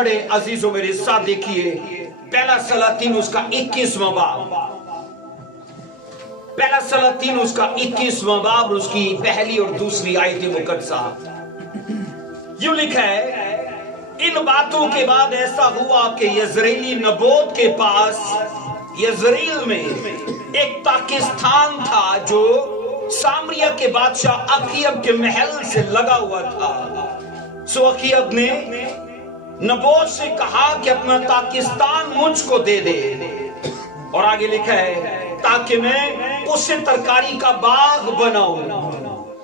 खड़े अजीजों मेरे साथ देखिए पहला सलातीन उसका 21वां बाब, पहला सलातीन उसका 21वां बाब, उसकी पहली और दूसरी आयत मुकद्दसा। यूं लिखा है, इन बातों के बाद ऐसा हुआ कि यजरेली नबोत के पास यजरेल में एक पाकिस्तान था जो सामरिया के बादशाह अखीयब के महल से लगा हुआ था। सो अखीयब ने नबोत से कहा कि अपना पाकिस्तान मुझको दे दे, और आगे लिखा है ताकि मैं उससे तरकारी का बाग बनाऊं,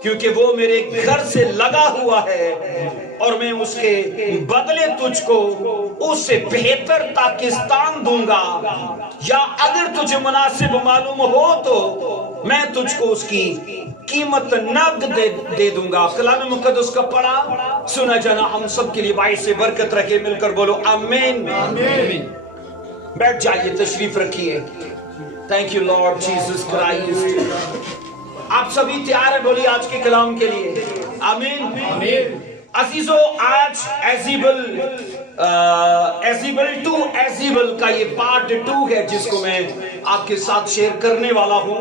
क्योंकि वो मेरे घर से लगा हुआ है और मैं उसके बदले तुझको उससे बेहतर पाकिस्तान दूंगा, या अगर तुझे मुनासिब मालूम हो तो मैं तुझको उसकी कीमत नगद दे दूंगा। कलाम मुकद्दस का पढ़ा सुना जाना हम सब के लिए बाइस से बरकत रखे, मिलकर बोलो आमीन। बैठ जाइए, तशरीफ रखिए। Thank you Lord Jesus Christ. आप सभी तैयार हैं? बोलिए आज के कलाम के लिए आमीन। अजीजों, आज एजिबल टू एजिबल का ये पार्ट 2 है जिसको मैं आपके साथ शेयर करने वाला हूं।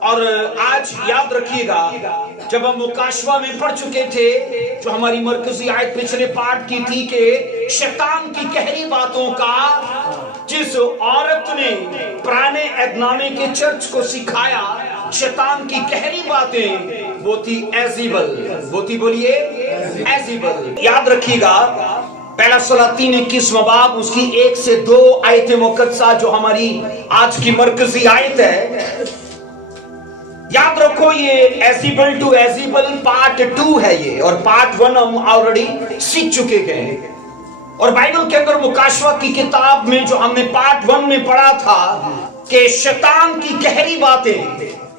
और आज याद रखिएगा, जब हम मुकाशवा में पढ़ चुके थे, जो हमारी मरकजी आयत पिछले पार्ट की थी कि शैतान की गहरी बातों का जिस औरत ने पुराने अहदनामे के चर्च को सिखाया, शैतान की गहरी बातें, वो थी एजिबल। वो थी, बोलिए एजिबल। याद रखिएगा, पहला सलातीन 21वां बाब, उसकी 1 से 2 आयत मुकद्दसा जो हमारी आज की मरकजी आयत है। याद रखो, ये एजिबल टू एजिबल पार्ट 2 है ये, और पार्ट 1 हम ऑलरेडी सीख चुके हैं। और बाइबल के अंदर मुकाशवा की किताब में जो हमने पार्ट 1 में पढ़ा था कि शैतान की गहरी बातें,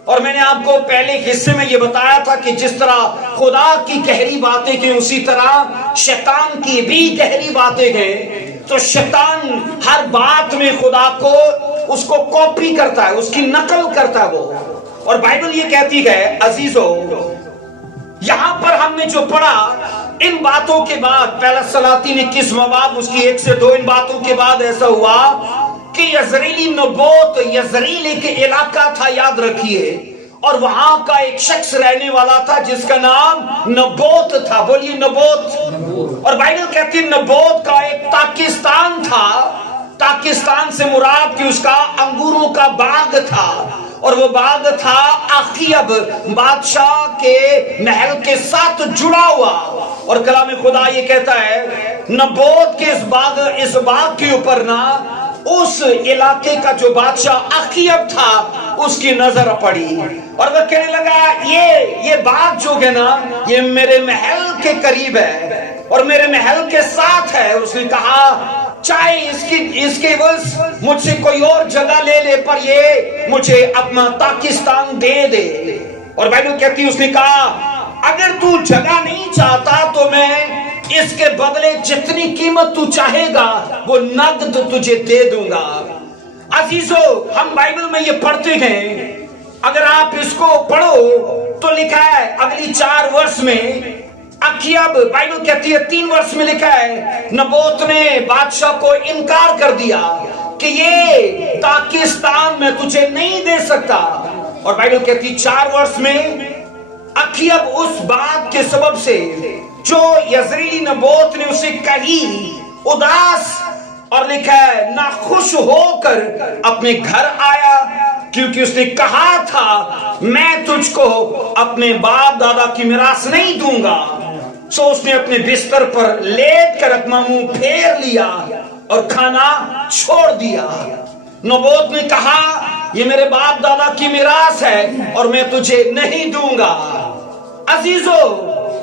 और मैंने आपको पहले हिस्से में ये बताया था कि जिस तरह खुदा की गहरी बातें हैं उसी तरह शैतान की भी गहरी बातें हैं। तो शैतान हर बात में खुदा को उसको कॉपी करता है, उसकी नकल करता है वो। और बाइबल ये कहती है अजीजों, यहां पर हमने जो पढ़ा, इन बातों के बाद पहला सलातीन 21वां बाब उसकी 1 से 2, इन बातों के बाद ऐसा हुआ कि यजरेली नबोत, यजरेल एक इलाका था, याद रखिए, और वहां का एक शख्स रहने वाला था जिसका नाम नबोत था। बोलिए नबोत। और बाइबल कहती है नबोत का एक पाकिस्तान था। पाकिस्तान से मुराद कि उसका अंगूरों का बाग था, और वो बाग था अखीयब बादशाह के महल के साथ जुड़ा हुआ। और कलाम खुदा ये कहता है नबोत के इस बाग के ऊपर ना उस इलाके का जो बादशाह अखीयब था उसकी नजर पड़ी, और वह कहने लगा ये बाग जो है ना, ये मेरे महल के करीब है और मेरे महल के साथ है। उसने कहा चाहे इसके बस मुझसे कोई और जगह ले ले, पर ये मुझे अपना पाकिस्तान दे दे। और बाइबल कहती है, उसने कहा अगर तू जगह नहीं चाहता तो मैं इसके बदले जितनी कीमत तू चाहेगा वो नगद तुझे दे दूंगा। अजीजों, हम बाइबल में ये पढ़ते हैं, अगर आप इसको पढ़ो तो लिखा है अगली 4 वर्ष में अखीयब, बाइबल कहती है 3 वर्ष में लिखा है, नबोत ने बादशाह को इनकार कर दिया कि ये पाकिस्तान में तुझे नहीं दे सकता। और बाइबल कहती 4 वर्ष में अखीयब उस बात के सबब से जो यजरेली नबोत ने उसे कही, उदास और लिखा है नाखुश होकर अपने घर आया, क्योंकि उसने कहा था मैं तुझको अपने बाप दादा की मिरास नहीं दूंगा। सो उसने अपने बिस्तर पर लेटकर अपना मुंह फेर लिया और खाना छोड़ दिया। नबोत ने कहा ये मेरे बाप दादा की मिरास है और मैं तुझे नहीं दूंगा। अजीजों,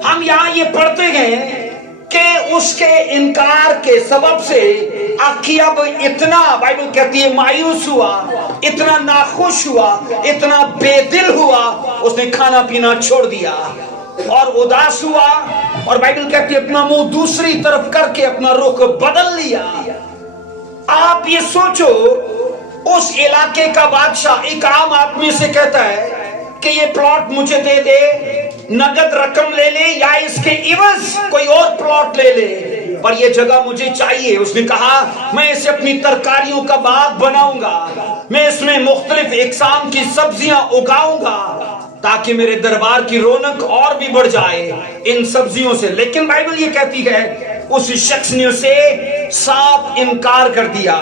हम यहाँ ये पढ़ते हैं कि उसके इनकार के सबब से अखीयब इतना, बाइबल कहती है, मायूस हुआ, इतना नाखुश हुआ, इतना बेदिल हुआ, उसने खाना पीना छोड़ दिया और उदास हुआ। और बाइबल कहती है अपना मुंह दूसरी तरफ करके अपना रुख बदल लिया। आप ये सोचो, उस इलाके का बादशाह एक आम आदमी से कहता है कि ये प्लॉट मुझे दे दे, नगद रकम ले ले या इसके इवज कोई और प्लॉट ले ले, और ये जगह मुझे चाहिए। उसने कहा मैं इसे अपनी तरकारियों का बाग बनाऊंगा, मैं इसमें मुख्तलिफ इकसाम की सब्जियां उगाऊंगा ताकि मेरे दरबार की रौनक और भी बढ़ जाए इन सब्जियों से। लेकिन बाइबल ये कहती है उस शख्स ने उसे साफ इनकार कर दिया।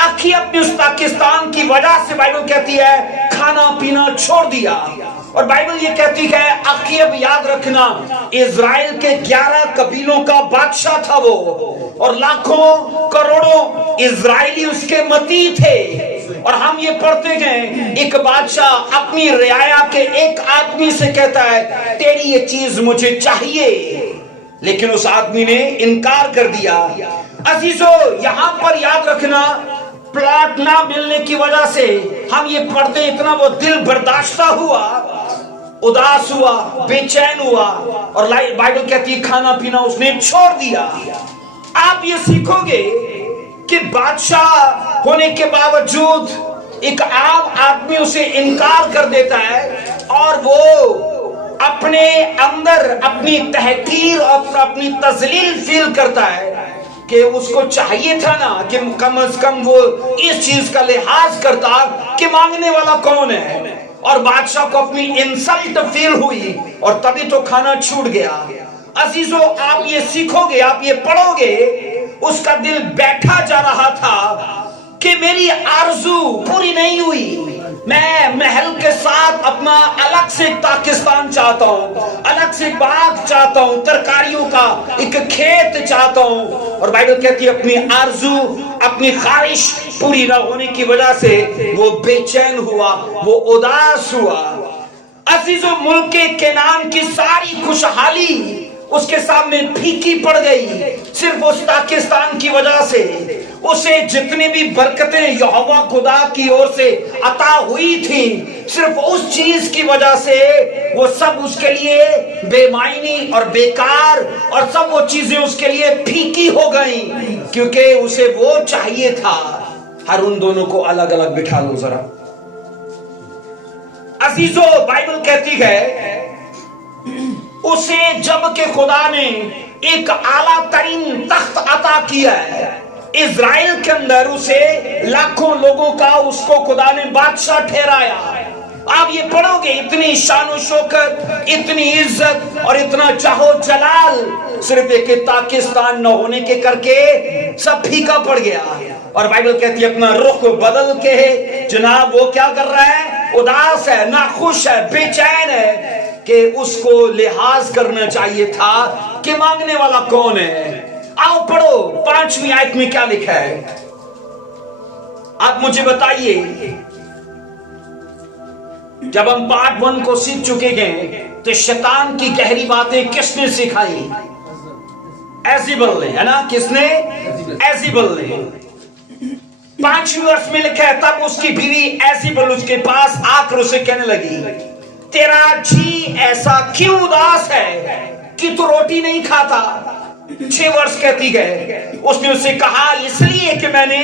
आखिर अपने उस पाकिस्तान की वजह से बाइबल कहती है खाना पीना छोड़ दिया। और बाइबल ये कहती है अकीब, याद रखना, इजराइल के 11 कबीलों का बादशाह था वो, और लाखों करोड़ों इजरायली उसके मती थे। और हम ये पढ़ते हैं एक बादशाह अपनी रियाया के एक आदमी से कहता है तेरी ये चीज मुझे चाहिए, लेकिन उस आदमी ने इनकार कर दिया। अजीजों, यहां पर याद रखना, प्लॉट ना मिलने की वजह से हम ये पढ़ते इतना वो दिल बर्दाश्ता हुआ, उदास हुआ, बेचैन हुआ, और बाइबल कहती है खाना पीना उसने छोड़ दिया। आप ये सीखोगे कि बादशाह होने के बावजूद एक आम आदमी उसे इनकार कर देता है और वो अपने अंदर अपनी तहकीर और अपनी तजलील फील करता है कि उसको चाहिए था ना कि कम से कम वो इस चीज का लिहाज करता कि मांगने वाला कौन है। और बादशाह को अपनी इंसल्ट फील हुई और तभी तो खाना छूट गया। अजीजों, आप ये सीखोगे, आप ये पढ़ोगे, उसका दिल बैठा जा रहा था कि मेरी आरज़ू पूरी नहीं हुई, मैं महल के साथ अपना अलग से पाकिस्तान चाहता हूँ, अलग से बाग चाहता हूँ, तरकारियों का एक खेत चाहता हूँ। और बाइबल कहती है अपनी आरज़ू, अपनी ख्वाहिश पूरी न होने की वजह से वो बेचैन हुआ, वो उदास हुआ। अजीजों, मुल्क के केनान की सारी खुशहाली उसके सामने फीकी पड़ गई सिर्फ उस पाकिस्तान की वजह से। उसे जितनी भी बरकतें यहोवा खुदा की ओर से अता हुई थी, सिर्फ उस चीज की वजह से वो सब उसके लिए बेमायनी और बेकार, और सब वो चीजें उसके लिए फीकी हो गई क्योंकि उसे वो चाहिए था। हर उन दोनों को अलग अलग बिठा लो जरा। अजीजों, बाइबल कहती है उसे जब के खुदा ने एक आला तरीन तख्त अता किया है इजराइल के अंदर, उसे लाखों लोगों का उसको खुदा ने बादशाह ठहराया। आप ये पढ़ोगे, इतनी शान शौकत, इतनी इज्जत और इतना चाहो जलाल सिर्फ एक पाकिस्तान न होने के करके सब फीका पड़ गया। और बाइबल कहती है अपना रुख बदल के जनाब वो क्या कर रहा है, उदास है, नाखुश है, बेचैन है कि उसको लिहाज करना चाहिए था कि मांगने वाला कौन है। आओ पढ़ो 5वीं आयत में क्या लिखा है, आप मुझे बताइए। जब हम पार्ट 1 को सीख चुके हैं तो शैतान की गहरी बातें किसने सिखाई? एज़ेबेल ने, है ना? किसने? एज़ेबेल ने। 5वें वर्ष में लिखा है तब उसकी बीवी एज़ेबेल उसके पास आकर उसे कहने लगी तेरा जी ऐसा क्यों उदास है कि तू रोटी नहीं खाता? 6 वर्ष कहती है उसने उससे कहा इसलिए कि मैंने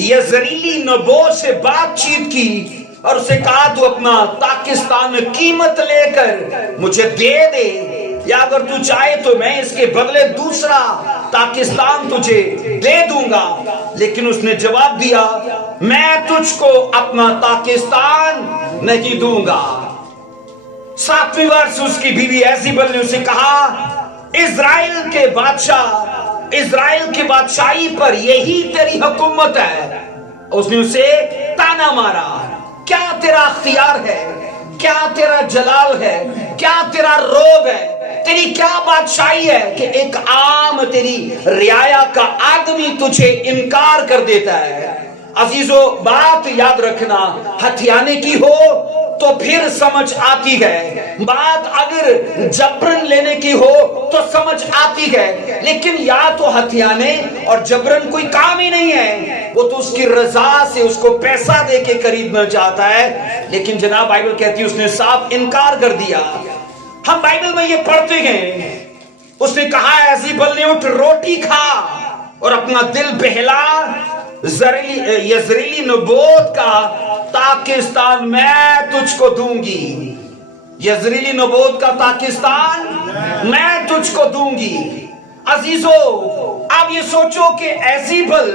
यज़रीली नबोत से बातचीत की और उसे कहा तू अपना पाकिस्तान कीमत लेकर मुझे दे दे, या अगर तू चाहे तो मैं इसके बदले दूसरा पाकिस्तान तुझे दे दूंगा। लेकिन उसने जवाब दिया मैं तुझको अपना पाकिस्तान नहीं दूंगा। 7वें वर्ष उसकी बीवी एज़ेबेल ने उसे कहा इजराइल के बादशाह, इजराइल की बादशाही पर यही तेरी हुकूमत है। उसने उसे ताना मारा, क्या तेरा अख्तियार है, क्या तेरा जलाल है, क्या तेरा रोब है, तेरी क्या बादशाही है कि एक आम तेरी रियाया का आदमी तुझे इनकार कर देता है। अजीजों, बात याद रखना, हथियाने की हो तो फिर समझ आती है, बात अगर जबरन लेने की हो तो समझ आती है, लेकिन या तो हथियाने और जबरन कोई काम ही नहीं है, वो तो उसकी रजा से उसको पैसा दे के खरीदना चाहता है। लेकिन जनाब बाइबल कहती है उसने साफ इनकार कर दिया। हम बाइबल में ये पढ़ते हैं उसने कहा एज़ेबेल ने उठ रोटी खा और अपना दिल बहला, यज़रीली नबोत का पाकिस्तान मैं तुझको दूंगी, यज़रीली नबोत का पाकिस्तान मैं तुझको दूंगी। अजीजों, आप ये सोचो कि एजीबल,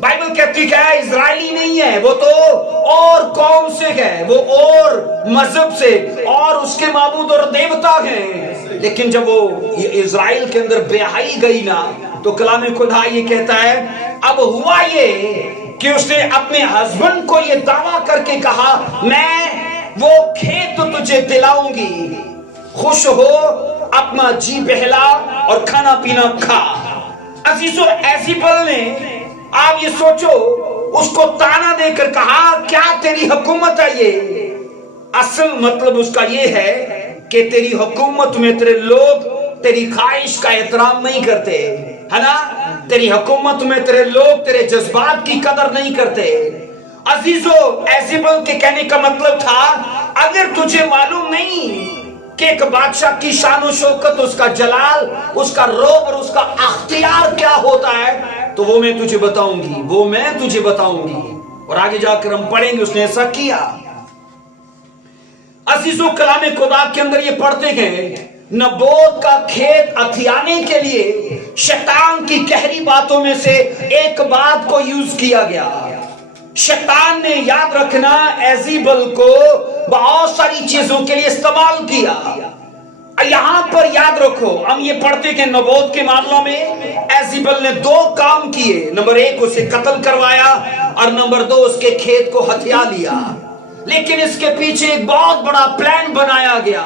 बाइबल कहती है इजरायली नहीं है, वो तो और कौम से है, वो और मजहब से और उसके माबूद और देवता हैं। लेकिन जब वो इजराइल के अंदर बेहाई गई ना, तो कलाम खुदा ये कहता है, अब हुआ ये कि उसने अपने हस्बैंड को ये दावा करके कहा, मैं वो खेत तो तुझे दिलाऊंगी, खुश हो, अपना जी बहला और खाना पीना खा। अजीजों, एजीबल ने, आप ये सोचो, उसको ताना देकर कहा, क्या तेरी हुकूमत है ये? असल मतलब उसका ये है कि तेरी हुकूमत में तेरे लोग तेरी ख्वाहिश का एहतराम नहीं करते, है ना? तेरी हुकूमत में तेरे लोग तेरे जज्बात की कदर नहीं करते। अजीजों, एजीबल के कहने का मतलब था, अगर तुझे मालूम नहीं कि एक बादशाह की शान और शौकत, उसका जलाल, उसका रोब और उसका अख्तियार क्या होता है, तो वो मैं तुझे बताऊंगी, वो मैं तुझे बताऊंगी। और आगे जाकर हम पढ़ेंगे उसने ऐसा किया। अजीजों, कलाम खुदा के अंदर ये पढ़ते हैं, नबोत का खेत हथियाने के लिए शैतान की गहरी बातों में से एक बात को यूज किया गया। शैतान ने, याद रखना, एजीबल को बहुत सारी चीजों के लिए इस्तेमाल किया। यहां पर याद रखो, हम ये पढ़ते कि नबोत के मामलों में एजीबल ने दो काम किए। नंबर एक, उसे कत्ल करवाया, और नंबर दो, उसके खेत को हथिया लिया। लेकिन इसके पीछे एक बहुत बड़ा प्लान बनाया गया।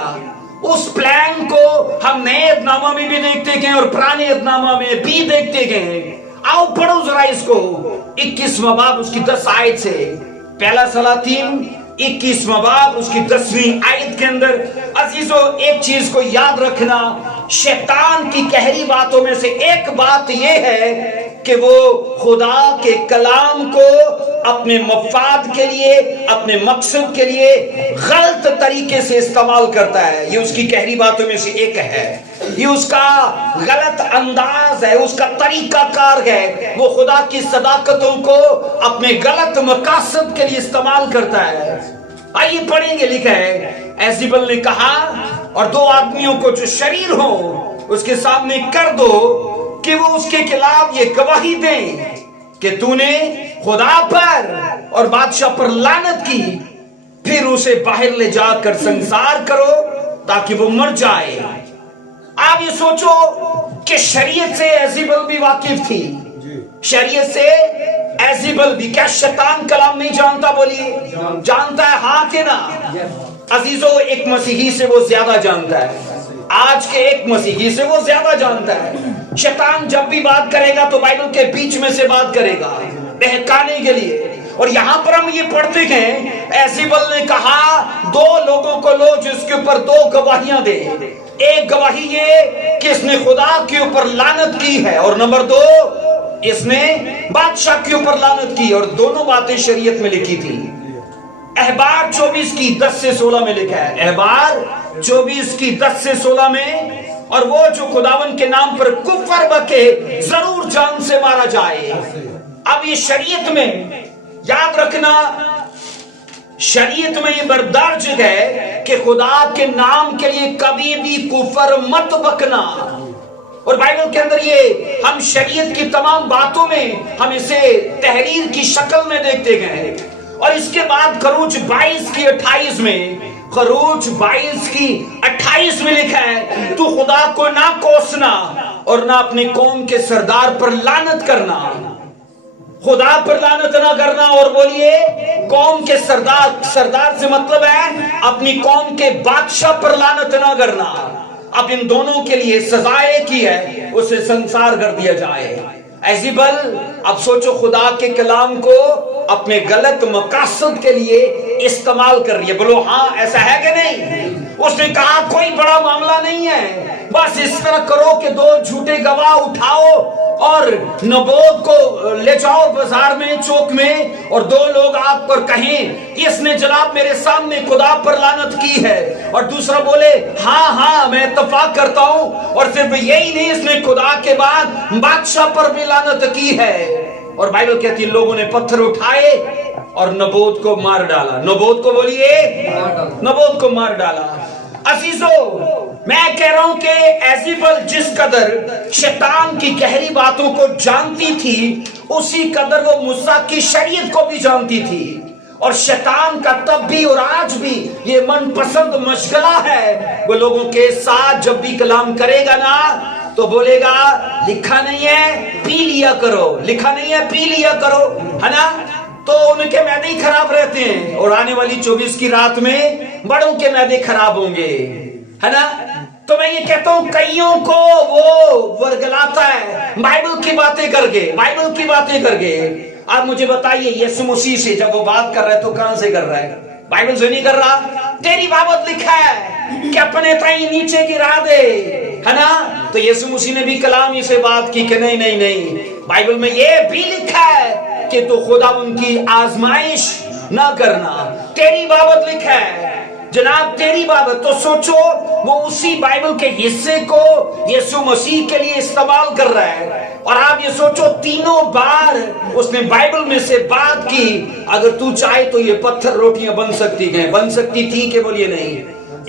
उस प्लान को हम नए अहदनामा में भी देखते गए और पुराने अहदनामा में भी देखते गए। आओ पढ़ो जरा इसको, 21वां बाब उसकी 10 आयत से। पहला सलातीन 21वां बाब उसकी 10वीं आयत के अंदर। अजीजों, एक चीज को याद रखना, शैतान की गहरी बातों में से एक बात यह है कि वो खुदा के कलाम को अपने मफाद के लिए, अपने मकसद के लिए गलत तरीके से इस्तेमाल करता है। ये उसकी गहरी बातों में से एक है, ये उसका गलत अंदाज है, उसका तरीकाकार है। वो खुदा की सदाकतों को अपने गलत मकासद के लिए इस्तेमाल करता है। आइए पढ़ेंगे, लिखा है, एजीबल ने कहा, और दो आदमियों को जो शरीर हो उसके सामने कर दो कि वो उसके खिलाफ ये गवाही दें कि तूने खुदा पर और बादशाह पर लानत की, फिर उसे बाहर ले जाकर संसार करो ताकि वो मर जाए। आप ये सोचो कि शरीयत से एजीबल भी वाकिफ थी, शरीयत से एजीबल भी। क्या शैतान कलाम नहीं जानता? बोलिए, जानता है, हाँ के ना? अजीजों, एक मसीही से वो ज्यादा जानता है, आज के एक मसीही से वो ज्यादा जानता है। शैतान जब भी बात करेगा तो बाइबल के बीच में से बात करेगा, बहकाने के लिए। और यहां पर हम ये पढ़ते हैं, एजीबल ने कहा, दो लोगों को लो जिसके ऊपर दो गवाहियां दे। एक गवाही ये कि इसने खुदा के ऊपर लानत की है, और नंबर दो, इसने बादशाह के ऊपर लानत की। और दोनों बातें शरीयत में लिखी थी। अहबार 24 की 10 से 16 में लिखा है, अहबार 24 की 10 से 16 में। और वो जो खुदावन के नाम पर कुफर बके, जरूर जान से मारा जाए। अब ये शरीयत में, याद रखना, शरीयत में ये बर्दाश्त है कि खुदा के नाम के लिए कभी भी कुफर मत बकना। और बाइबल के अंदर ये हम शरीयत की तमाम बातों में हम इसे तहरीर की शक्ल में देखते गए। और इसके बाद खरूज 22 की 28 में, खरूज 22 की 28 में लिखा है, तू खुदा को ना कोसना और ना अपनी कौम के सरदार पर लानत करना। खुदा पर लानत ना करना, और बोलिए कौम के सरदार, सरदार से मतलब है अपनी कौम के बादशाह पर लानत ना करना। अब इन दोनों के लिए सजा एक ही है, उसे संसार कर दिया जाए। एजीबल, अब सोचो, खुदा के कलाम को अपने गलत मकासद के लिए इस्तेमाल कर रही है। बोलो हाँ, ऐसा है कि नहीं? उसने कहा कोई बड़ा मामला नहीं है, बस इस तरह करो कि दो झूठे गवाह उठाओ और नबोत को ले जाओ बाजार में, चौक में, और दो लोग आप पर कहें इसने जनाब मेरे सामने खुदा पर लानत की है, और दूसरा बोले हाँ हाँ मैं इत्तेफाक करता हूं, और सिर्फ यही नहीं, इसने खुदा के बाद बादशाह पर भी लानत की है। और बाइबल कहती है लोगों ने पत्थर उठाए और नबोत को मार डाला। नबोत को बोलिए, नबोत को मार डाला। अजीजों, मैं कह रहा हूं कि एज़ेबेल जिस कदर शैतान की गहरी बातों को जानती थी, उसी कदर वो मूसा की शरीयत को भी जानती थी। और शैतान का तब भी और आज भी ये मनपसंद मशगला है, वो लोगों के साथ जब भी कलाम करेगा ना तो बोलेगा लिखा नहीं है पी लिया करो, लिखा नहीं है पी लिया करो, है ना। तो उनके मैदे ही खराब रहते हैं और आने वाली 24 की रात में बड़ों के मैदे खराब होंगे, है ना। तो मैं ये कहता हूं कईयों को वो वर्गलाता है बाइबल की बातें करके, बाइबल की बातें करके। आप मुझे बताइए, यीशु मसीह से जब वो बात कर रहा है तो कहां से कर रहा है? बाइबल से नहीं कर रहा। तेरी बाबत लिखा है कि अपने ताई नीचे गिरा दे, है ना। तो यीशु मसीह ने भी कलाम से बात की कि नहीं नहीं नहीं, बाइबल में ये भी लिखा है कि तू खुदा उनकी आजमाइश ना करना। तेरी बाबत लिखा है जनाब, तेरी बाबत। तो सोचो वो उसी बाइबल के हिस्से को यीशु मसीह के लिए इस्तेमाल कर रहा है। और आप ये सोचो, तीनों बार उसने बाइबल में से बात की, अगर तू चाहे तो ये पत्थर रोटियां बन सकती हैं, बन सकती थी कि बोलिए नहीं।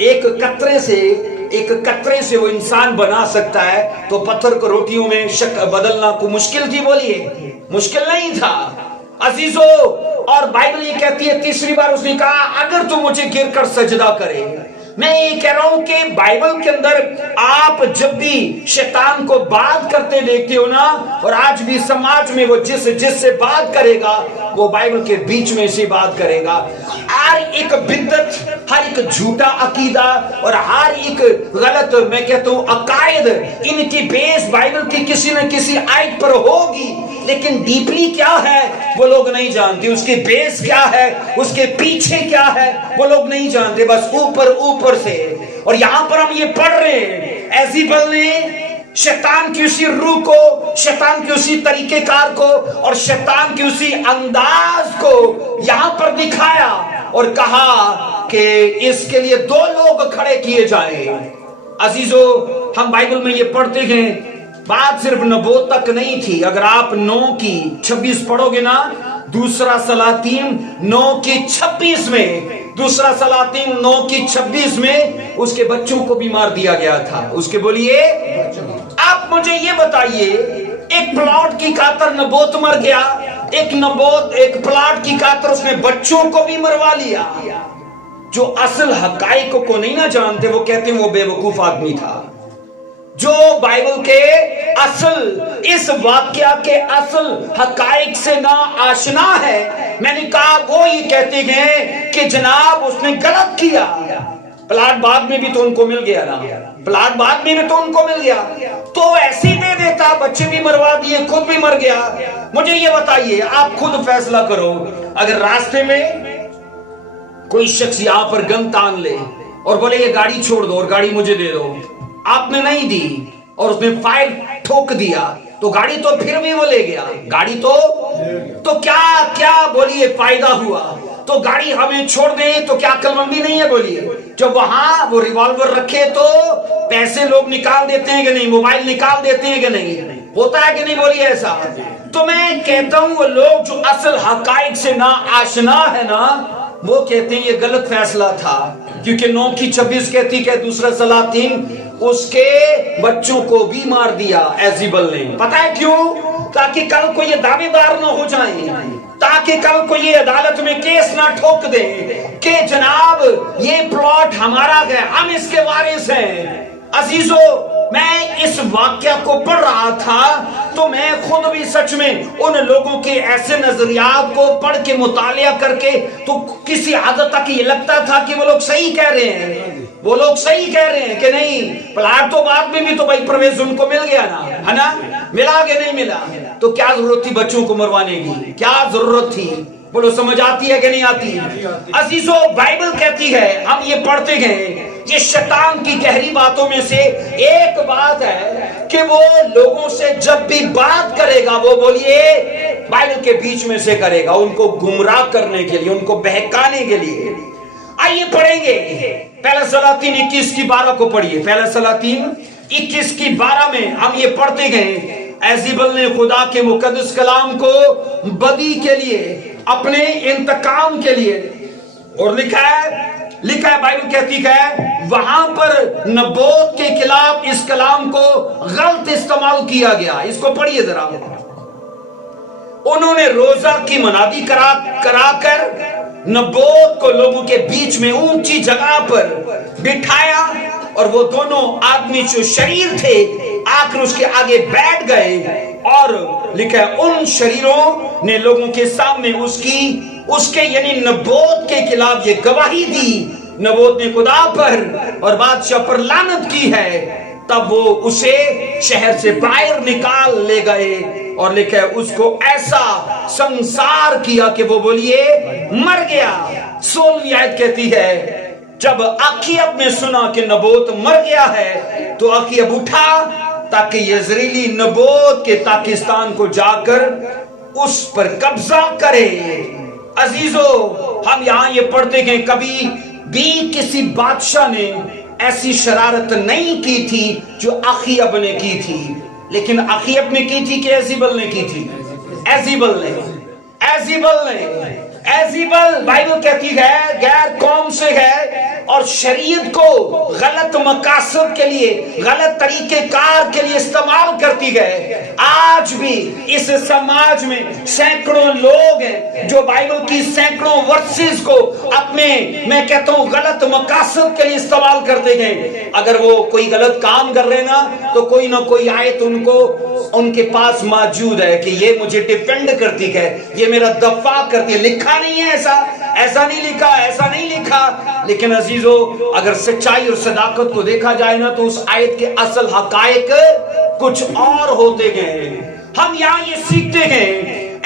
एक कतरे से वो इंसान बना सकता है, तो पत्थर को रोटियों में बदलना को मुश्किल थी? बोलिए मुश्किल नहीं था अजीजों। और बाइबल ये कहती है, तीसरी बार उसने कहा अगर तू मुझे गिरकर सजदा करे। मैं ये कह रहा हूं कि बाइबल के अंदर आप जब भी शैतान को बात करते देखते हो ना, और आज भी समाज में वो जिससे बात करेगा वो बाइबल के बीच में से बात करेगा। हर एक बिदअत, हर एक झूठा अकीदा और हर एक गलत, मैं कहता हूं अकायद, इनकी बेस बाइबल की किसी न किसी आयत पर होगी, लेकिन डीपली क्या है वो लोग नहीं जानते, उसके बेस क्या है, उसके पीछे क्या है वो लोग नहीं जानते, बस ऊपर से। और यहां पर हम ये पढ़ रहे हैं, एज़ेबेल ने शैतान की उसी रूह को, शैतान के उसी तरीकेकार को और शैतान के उसी अंदाज को यहां पर दिखाया और कहा कि इसके लिए दो लोग खड़े किए जाएं। अजीजों, हम बाइबल में ये पढ़ते हैं, बात सिर्फ नबूवत तक नहीं थी। अगर आप 9:26 पढ़ोगे ना, दूसरा सलातीन 9:26 में, दूसरा सलातीन 9:26 में उसके बच्चों को भी मार दिया गया था। उसके बोलिए, आप मुझे ये बताइए, एक प्लॉट की खातर नबूवत मर गया, एक प्लॉट की खातर उसने बच्चों को भी मरवा लिया। जो असल हकाइक को नहीं ना जानते वो कहते हैं वो बेवकूफ आदमी था। जो बाइबल के असल, इस वाक्या के असल हकाइक से ना आशना है, मैंने कहा वो ये कहते हैं कि जनाब उसने गलत किया। प्लाट बाद में भी तो उनको मिल गया ना, प्लाट बाद में भी तो उनको मिल गया, तो ऐसे ही दे देता, बच्चे भी मरवा दिए, खुद भी मर गया। मुझे ये बताइए, आप खुद फैसला करो, अगर रास्ते में कोई शख्स यहां पर गन तान ले और बोले ये गाड़ी छोड़ दो और गाड़ी मुझे दे दो, आपने नहीं दी और उसने फायर ठोक दिया, तो गाड़ी तो फिर भी वो ले गया, गाड़ी तो क्या बोलिए फायदा हुआ? तो गाड़ी हमें छोड़ दे तो क्या अक्लमंदी नहीं है? बोलिए, जब वहां वो रिवॉल्वर रखे तो पैसे लोग निकाल देते हैं कि नहीं, मोबाइल निकाल देते हैं कि नहीं, होता है कि नहीं? बोलिए ऐसा। तो मैं कहता हूं वो लोग जो असल हकाइक से ना आशना है ना, वो कहते हैं ये गलत फैसला था, क्योंकि 9:26 कहती है दूसरा सलातीन उसके बच्चों को भी मार दिया एज़ेबेल ने। पता है क्यों? ताकि कल को ये दावेदार ना हो जाएं, ताकि कल को ये अदालत में केस ना ठोक दे कि जनाब ये प्लॉट हमारा है, हम इसके वारिस हैं। अजीजों, मैं इस वाक्या को पढ़ रहा था तो मैं खुद भी सच में उन लोगों के ऐसे नजरियात को पढ़ के मुतालिया करके तो किसी हद तक ये लगता था कि वो लोग सही कह रहे हैं, वो लोग सही कह रहे हैं कि नहीं। प्लाट तो बाद में भी तो भाई प्रवेश उनको मिल गया ना, है ना, मिला कि नहीं मिला? तो क्या जरूरत थी बच्चों को मरवाने की? क्या जरूरत थी? बोलो, समझ आती है कि नहीं आती? अजीजों, बाइबल कहती है, हम ये पढ़ते गए, ये शैतान की गहरी बातों में से एक बात है कि वो लोगों से जब भी बात करेगा वो बोलिए बाइबल के बीच में से करेगा, उनको गुमराह करने के लिए, उनको बहकाने के लिए। आइए पढ़ेंगे पहला सलातीन 21:12 को पढ़िए। पहला सलातीन 21:12 में हम ये पढ़ते गए, एज़ेबेल ने खुदा के मुकद्दस कलाम को बदी के लिए, अपने इंतकाम के लिए, और लिखा है लिखा है, बाइबल कहती है वहां पर नबूवत के खिलाफ इस कलाम को गलत इस्तेमाल किया गया। इसको पढ़िए जरा। उन्होंने रोजा की मनादी कराकर नबूवत को लोगों के बीच में ऊंची जगह पर बिठाया और वो दोनों आदमी जो शरीर थे आकर उसके आगे बैठ गए और लिखा है उन शरीरों ने लोगों के सामने उसके यानी नबूवत के खिलाफ ये गवाही दी। नबूवत ने खुदा पर और बादशाह पर लानत की है। तब वो उसे शहर से बाहर निकाल ले गए और लिखा है उसको ऐसा संसार किया कि वो बोलिए मर गया। 16वीं आयत कहती है जब अखीयब ने सुना कि नबूवत मर गया है तो अखीयब उठा ताकि यज़रेली नबूवत के ताकिस्तान को जाकर उस पर कब्जा करे। अजीजो, हम यहाँ ये पढ़ते हैं कभी भी किसी बादशाह ने ऐसी शरारत नहीं की थी जो अखीयब ने की थी। लेकिन अखीयब ने की थी कि एजीबल ने की थी? एजीबल बाइबल कहती है गैर कौम से है और शरीयत को गलत मकासद के लिए, गलत तरीके कार के लिए इस्तेमाल करती है। आज भी इस समाज में सैकड़ों लोग हैं जो बाइबल की सैकड़ों वर्सेस को अपने, मैं कहता हूं, गलत मकासद के लिए इस्तेमाल करते हैं। अगर वो कोई गलत काम कर रहे ना तो कोई ना कोई आयत उनके पास मौजूद है कि ये मुझे डिफेंड करती है, ये मेरा दफा करती है। लिखा नहीं है ऐसा नहीं लिखा, ऐसा नहीं लिखा। लेकिन अजीजो, अगर सच्चाई और सदाकत को देखा जाए ना तो उस आयत के असल हकायक कुछ और होते गए। हम यहाँ ये सीखते हैं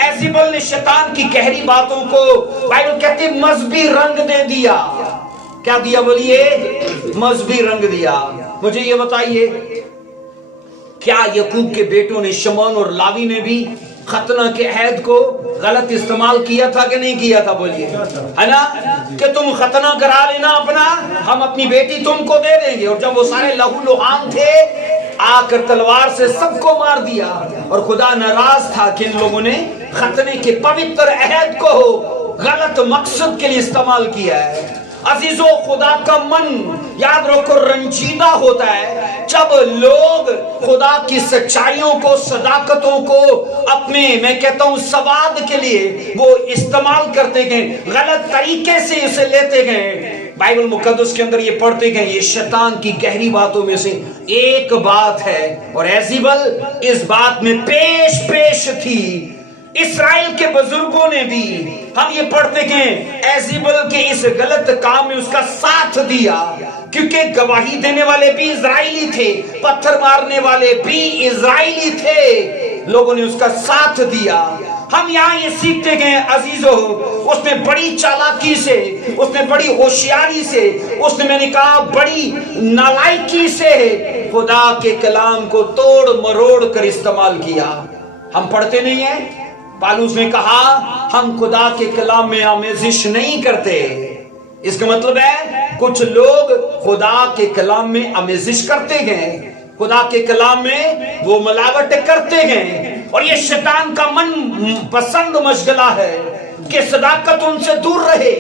एजीबल ने शैतान की गहरी बातों को बाइबल कहती मजहबी रंग दे दिया। क्या दिया बोलिए? मजहबी रंग दिया। मुझे ये बताइए, क्या याकूब के बेटों ने शमौन और लावी ने भी खतना के अहद को गलत इस्तेमाल किया था कि नहीं किया था? बोलिए, है ना, कि तुम खतना करा लेना अपना, हम अपनी बेटी तुमको दे देंगे। और जब वो सारे लहू लुहान थे आकर तलवार से सबको मार दिया और खुदा नाराज था कि इन लोगों ने खतने के पवित्र अहद को गलत मकसद के लिए इस्तेमाल किया है। अजीजों, खुदा का मन याद रखो रंजीदा होता है जब लोग खुदा की सच्चाइयों को, सदाकतों को अपने, मैं कहता हूं, सवाद के लिए वो इस्तेमाल करते गए, गलत तरीके से इसे लेते गए। बाइबल मुकद्दस के अंदर ये पढ़ते गए, ये शैतान की गहरी बातों में से एक बात है और एजीबल इस बात में पेश थी। इस्राएल के बुजुर्गों ने भी, हम ये पढ़ते हैं, एजीबल के इस गलत काम में उसका साथ दिया क्योंकि गवाही देने वाले भी इजराइली थे, पत्थर मारने वाले भी इजराइली थे। लोगों ने उसका साथ दिया। हम यहाँ ये सीखते गए अजीजों, उसने बड़ी चालाकी से, उसने बड़ी होशियारी से, उसने, मैंने कहा, बड़ी नालायकी से खुदा के कलाम को तोड़ मरोड़ कर इस्तेमाल किया। हम पढ़ते नहीं है, पालूस ने कहा हम खुदा के कलाम में आमेजिश नहीं करते। इसका मतलब है कुछ लोग खुदा के कलाम में आमेजिश करते गए, खुदा के कलाम में वो मिलावट करते गए और ये शैतान का मन पसंद मशगला है कि सदाकत उनसे दूर रहे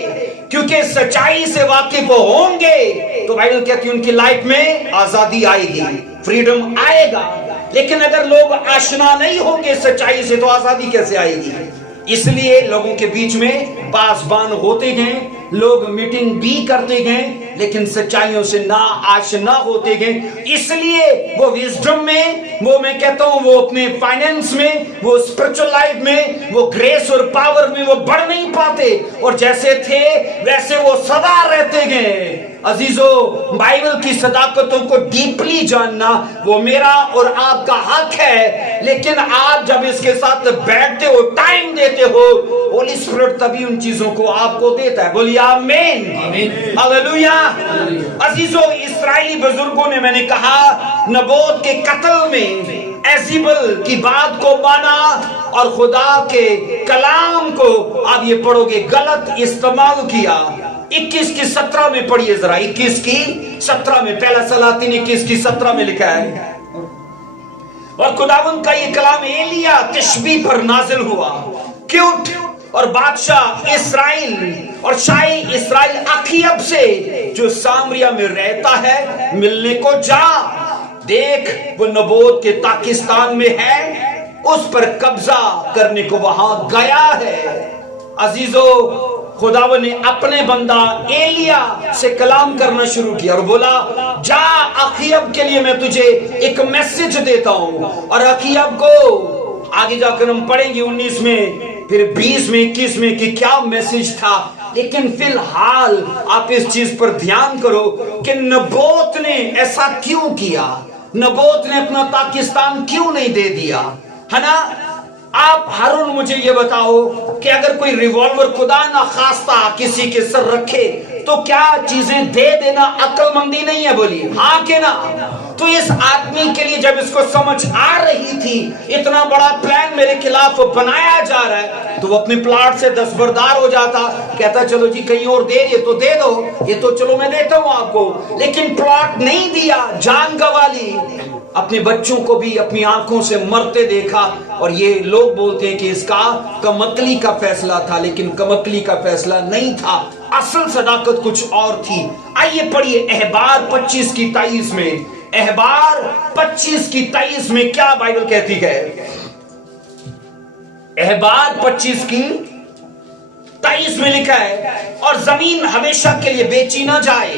क्योंकि सच्चाई से वाकिफ होंगे तो बाइबल कहती है उनकी लाइफ में आजादी आएगी, फ्रीडम आएगा। लेकिन अगर लोग आशना नहीं होंगे सच्चाई से तो आजादी कैसे आएगी? इसलिए लोगों के बीच में पासबान होते गए, लोग मीटिंग भी करते गए लेकिन सच्चाइयों से ना आशना होते गए। इसलिए वो विजडम में, वो मैं कहता हूं, वो अपने फाइनेंस में, वो स्पिरिचुअल लाइफ में, वो ग्रेस और पावर में वो बढ़ नहीं पाते और जैसे थे वैसे वो सदा रहते गए। अजीजो, बाइबल की सदाकतों को डीपली जानना वो मेरा और आपका हक है, लेकिन आप जब इसके साथ बैठते हो, टाइम देते हो, होली स्पिरिट तभी उन चीजों को आपको देता है। बोलिए आमीन, हालेलुया। अजीजो, इस्राएली बुजुर्गों ने, मैंने कहा, नबूवत के कत्ल में एजीबल की बात को माना और खुदा के कलाम को, आप ये पढ़ोगे, गलत इस्तेमाल किया। 21 की 17 में पढ़िए जरा, 21 की 17 में, पहला सलातीन 21 की 17 में लिखा है, और खुदावंद का ये कलाम एलिया तिशबी पर नाजिल हुआ कि उठ और बादशाह इस्राइल और शाही इस्राइल अखीयब से जो सामरिया में रहता है मिलने को जा। देख वो नबोत के पाकिस्तान में है, उस पर कब्जा करने को वहां गया है। अजीजो, खुदावन ने अपने बंदा एलिया से कलाम करना शुरू किया और बोला, जा अखीयब के लिए मैं तुझे एक मैसेज देता हूं। और अखीयब को आगे जाकर हम पढ़ेंगे 19 में, फिर 20 में, 21 में कि क्या मैसेज था। लेकिन फिलहाल आप इस चीज पर ध्यान करो कि नबोत ने ऐसा क्यों किया, नबोत ने अपना पाकिस्तान क्यों नहीं दे दिया, है ना। आप हारून मुझे ये बताओ कि अगर कोई रिवॉल्वर खुदा ना खास्ता किसी के सर रखे तो क्या चीजें दे देना अक्लमंदी नहीं है? बोलिए हाँ के ना। तो इस आदमी के लिए जब इसको समझ आ रही थी इतना बड़ा प्लान मेरे खिलाफ बनाया जा रहा है, तो वो अपने प्लाट से दस्तबरदार हो जाता, कहता चलो जी कहीं और दे, ये तो दे दो, ये तो चलो मैं देता हूं आपको। लेकिन प्लॉट नहीं दिया, जान गंवा ली, अपने बच्चों को भी अपनी आंखों से मरते देखा। और ये लोग बोलते हैं कि इसका कमकली का फैसला था, लेकिन कमकली का फैसला नहीं था, असल सदाकत कुछ और थी। आइए पढ़िए अहबार 25 की 23 में, अहबार 25 की 23 में क्या बाइबल कहती है। अहबार 25 की 23 में लिखा है, और जमीन हमेशा के लिए बेची ना जाए,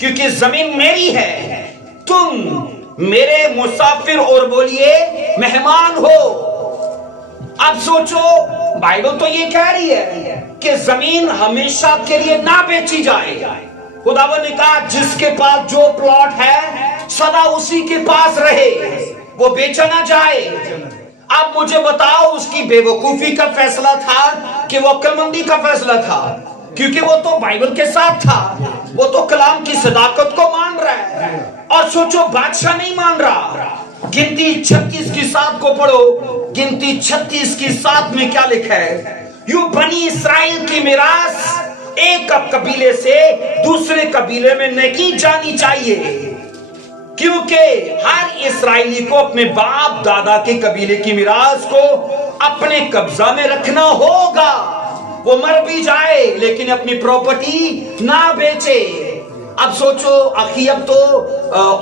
क्योंकि जमीन मेरी है, तुम मेरे मुसाफिर और बोलिए मेहमान हो। अब सोचो, बाइबल तो ये कह रही है कि जमीन हमेशा के लिए ना बेची जाए। खुदावंद ने कहा जिसके पास जो प्लॉट है सदा उसी के पास रहे, वो बेचा ना जाए। अब मुझे बताओ उसकी बेवकूफी का फैसला था कि वो अक्लमंदी का फैसला था? क्योंकि वो तो बाइबल के साथ था, वो तो कलाम की सदाकत को मान रहा है। और सोचो बादशाह नहीं मान रहा। गिनती 36 की 7 को पढ़ो, गिनती 36 की 7 में क्या लिखा है। यूं बनी इस्राएल की मिरास एक कबीले से दूसरे कबीले में नहीं जानी चाहिए, क्योंकि हर इस्राएली को अपने बाप दादा के कबीले की मिरास को अपने कब्जा में रखना होगा। वो मर भी जाए लेकिन अपनी प्रॉपर्टी ना बेचे। अब सोचो, अखीयब तो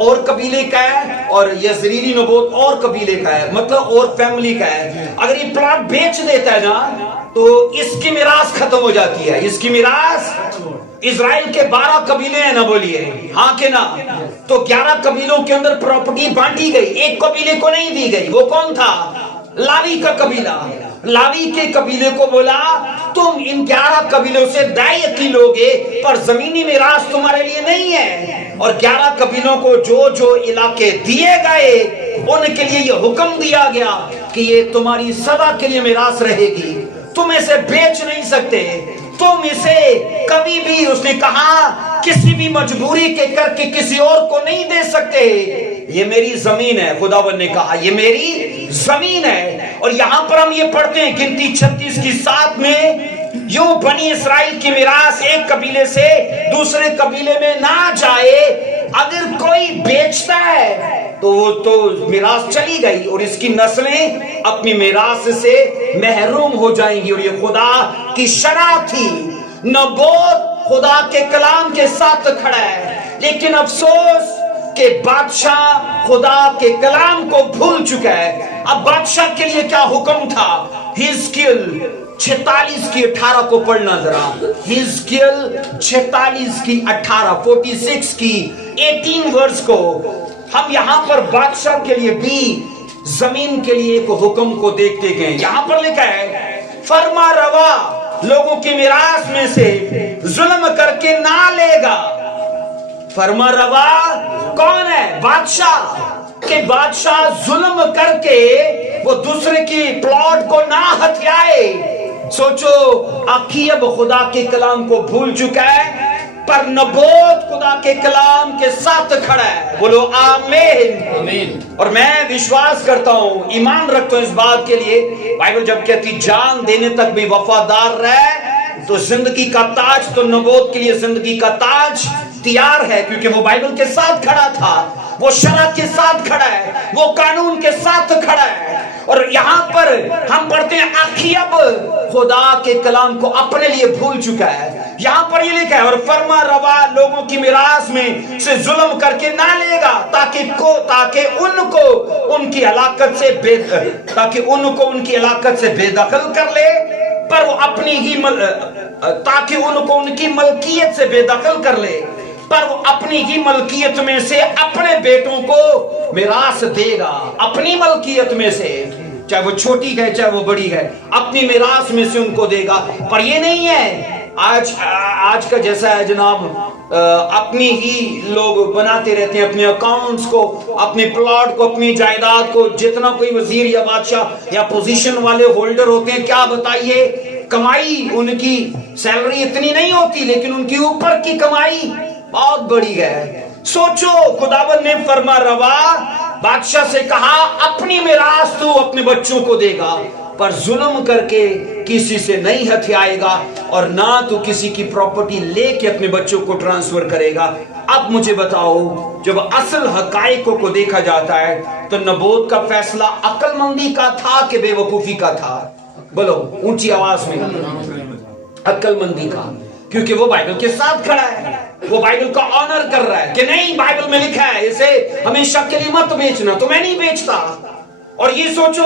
और कबीले का है और यजरीली नबोत और कबीले का है, मतलब और फैमिली का है। अगर ये प्लॉट बेच देता है ना तो इसकी मिरास खत्म हो जाती है। इसकी मिरास, इजराइल के 12 कबीले हैं ना, बोलिए हाँ के ना। तो 11 कबीलों के अंदर प्रॉपर्टी बांटी गई, एक कबीले को नहीं दी गई। वो कौन था? लावी का कबीला। लावी के कबीले को बोला तुम इन 11 कबीलों से दायित्व लोगे, पर जमीनी मिरास तुम्हारे लिए नहीं है। और 11 कबीलों को जो जो इलाके दिए गए उनके लिए यह हुक्म दिया गया कि ये तुम्हारी सदा के लिए मिरास रहेगी, तुम इसे बेच नहीं सकते, तुम इसे कभी भी, उसने कहा, किसी भी मजबूरी के करके किसी और को नहीं दे सकते। ये मेरी जमीन है, खुदावंद ने कहा ये मेरी जमीन है। और यहां पर हम ये पढ़ते हैं गिनती 36 की 7 में, यूं बनी इस्राएल की मिरास एक कबीले से दूसरे कबीले में ना जाए। अगर कोई बेचता है तो मिरास चली गई और इसकी नस्लें अपनी मिरास से महरूम हो जाएंगी। और ये खुदा की शरअ थी। नबोत खुदा के कलाम के साथ खड़ा है, लेकिन अफसोस कि बादशाह खुदा के कलाम को भूल चुका है। अब बादशाह के लिए क्या हुक्म था? हिजकिय्याह 46 की 18 को पढ़ना जरा। हिजकिय्याह 46 की 18, 46 की 18 वर्ष को हम यहाँ पर बादशाह के लिए भी जमीन के लिए एक हुक्म को देखते गए। यहाँ पर लिखा है, फरमा रवा लोगों की मिरास में से जुल्म करके ना लेगा। फरमा रवा कौन है? बादशाह। के बादशाह जुल्म करके वो दूसरे की प्लॉट को ना हथियाए। सोचो, अखीयब खुदा के कलाम को भूल चुका है, पर नबोत खुदा के कलाम के साथ खड़ा है। बोलो आमीन, आमीन। और मैं विश्वास करता हूं, ईमान रखता हूं इस बात के लिए, बाइबल जब कहती जान देने तक भी वफादार रहे, तो जिंदगी का ताज, तो नबोत के लिए जिंदगी का ताज तैयार है, क्योंकि वो बाइबल के साथ खड़ा था, वो शरअ के साथ खड़ा है, वो कानून के साथ खड़ा है, اور یہاں پر ہم پڑھتے ہیں اخیب خدا کے کلام کو اپنے لیے بھول چکا ہے. یہاں پر یہ لکھا ہے اور فرما روا لوگوں کی میراث میں سے ظلم کر کے نہ لے گا تاکہ ان کو ان کی ہلاکت سے بے دخل کر لے، پر وہ اپنی ہی تاکہ ان کو ان کی ملکیت سے بے دخل کر لے، پر وہ اپنی ہی ملکیت میں سے اپنے بیٹوں کو میراث دے گا. اپنی ملکیت میں سے، چاہے وہ چھوٹی ہے چاہے وہ بڑی ہے، اپنی میراث میں سے ان کو دے گا. پر یہ نہیں ہے آج کا جیسا ہے جناب، اپنی ہی لوگ بناتے رہتے ہیں اپنے اکاؤنٹس کو، اپنے پلاٹ کو، اپنی جائیداد کو. جتنا کوئی وزیر یا بادشاہ یا پوزیشن والے ہولڈر ہوتے ہیں، کیا بتائیے، کمائی ان کی سیلری اتنی نہیں ہوتی، لیکن ان کی اوپر کی کمائی بہت بڑی ہے. سوچو، خداوند نے فرما روا بادشاہ سے کہا اپنی میراث تو اپنے بچوں کو دے گا، پر ظلم کر کے کسی سے نہیں ہتھیائے گا، اور نہ تو کسی کی پراپرٹی لے کے اپنے بچوں کو ٹرانسفر کرے گا. اب مجھے بتاؤ، جب اصل حقائق کو دیکھا جاتا ہے تو نبوت کا فیصلہ عقل مندی کا تھا کہ بے وقوفی کا تھا؟ بولو اونچی آواز میں. عقل مندی کا، کیونکہ وہ بائبل کے ساتھ کھڑا ہے، وہ بائبل کا آنر کر رہا ہے کہ نہیں، بائبل میں لکھا ہے اسے ہمیشہ کے لیے مت بیچنا، تو میں نہیں بیچتا. اور یہ سوچو،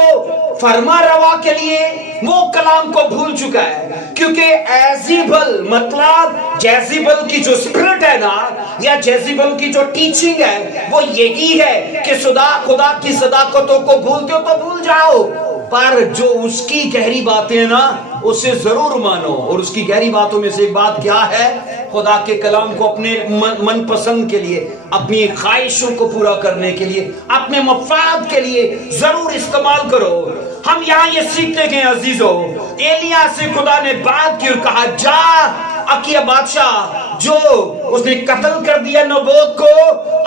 فرما روا کے لیے وہ کلام کو بھول چکا ہے، کیونکہ ایزیبل مطلب جیزیبل کی جو سپرٹ ہے نا، یا جیزیبل کی جو ٹیچنگ ہے، وہ یہی ہے کہ خدا کی صداقتوں کو بھولتے ہو تو بھول جاؤ، پر جو اس کی گہری باتیں ہیں نا اسے ضرور مانو. اور اس کی گہری باتوں میں سے ایک بات کیا ہے؟ خدا کے کلام کو اپنے من پسند کے لیے، اپنی خواہشوں کو پورا کرنے کے لیے، اپنے مفاد کے لیے ضرور استعمال کرو. ہم یہاں یہ سیکھتے گئے عزیزو، ایلیا سے خدا نے بات کی اور کہا جا اکیا بادشاہ جو اس نے قتل کر دیا نبوت کو،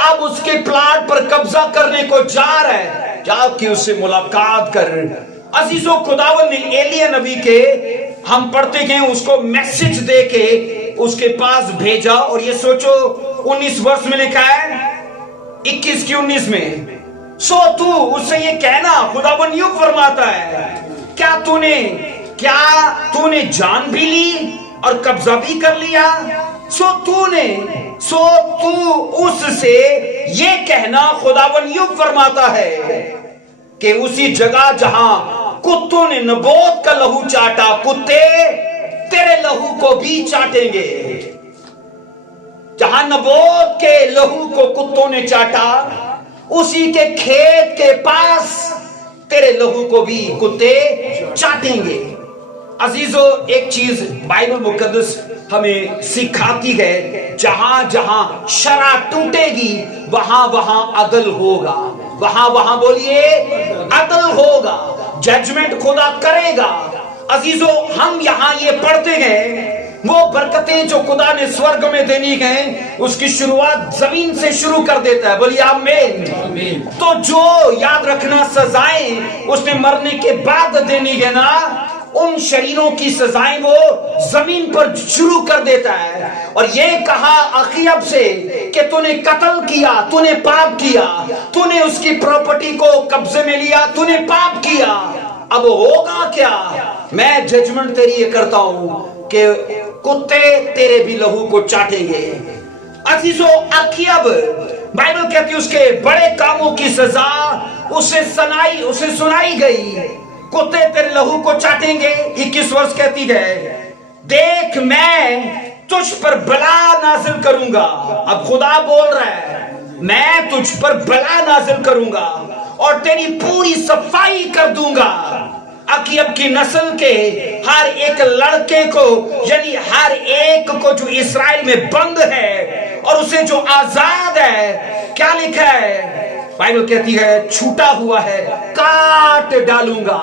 اب اس کے پلاٹ پر قبضہ کرنے کو جا رہا ہے، جا کے اس سے ملاقات کر. عزیزو، خداوند نے ایلیا نبی کے، ہم پڑھتے گئے، اس کو میسج دے کے اس کے پاس بھیجا. اور یہ سوچو 19 ورس میں لکھا ہے، 21 کی 19 میں، سو تو اس سے یہ کہنا، خداوند یوں فرماتا ہے، کیا تو نے جان بھی لی اور قبضہ بھی کر لیا؟ سو تو اس سے یہ کہنا، خداوند یوں فرماتا ہے کہ اسی جگہ جہاں کتوں نے نبوت کا لہو چاٹا، کتے تیرے لہو کو بھی چاٹیں گے. جہاں نبوت کے لہو کو کتوں نے چاٹا، اسی کے کھیت کے پاس تیرے لہو کو بھی کتے چاٹیں گے. عزیزو، ایک چیز بائبل مقدس ہمیں سکھاتی ہے، جہاں جہاں شرع ٹوٹے گی وہاں وہاں عدل ہوگا. وہاں بولیے عدل ہوگا، ججمنٹ خدا کرے گا. عزیزو، ہم یہاں یہ پڑھتے گئے، وہ برکتیں جو خدا نے سورگ میں دینی گئے، اس کی شروعات زمین سے شروع کر دیتا ہے. بولیے آمین. تو جو یاد رکھنا سزائیں اس نے مرنے کے بعد دینی گئے نا، ان شریروں کی سزائیں وہ زمین پر شروع کر دیتا ہے. اور یہ کہا اخیب سے کہ تو نے قتل کیا، تو نے پاپ کیا، تو نے اس کی پراپرٹی کو قبضے میں لیا، تو نے پاپ کیا. اب ہوگا کیا؟ میں ججمنٹ تیری یہ کرتا ہوں کہ کتے تیرے بھی لہو کو چاٹیں گے. عزیزو، اخیب بائبل کہتی ہے اس کے بڑے کاموں کی سزا اسے سنائی گئی، کتے تیرے لہو کو چاٹیں گے. 21 ورس کہتی ہے، دیکھ میں تجھ پر بلا نازل کروں گا. اب خدا بول رہا ہے، میں تجھ پر بلا نازل کروں گا اور تیری پوری صفائی کر دوں گا. اخیب کی نسل کے ہر ایک لڑکے کو، یعنی ہر ایک کو جو اسرائیل میں بند ہے اور اسے جو آزاد ہے، کیا لکھا ہے؟ بائبل کہتی ہے چھوٹا ہوا ہے کاٹ ڈالوں گا.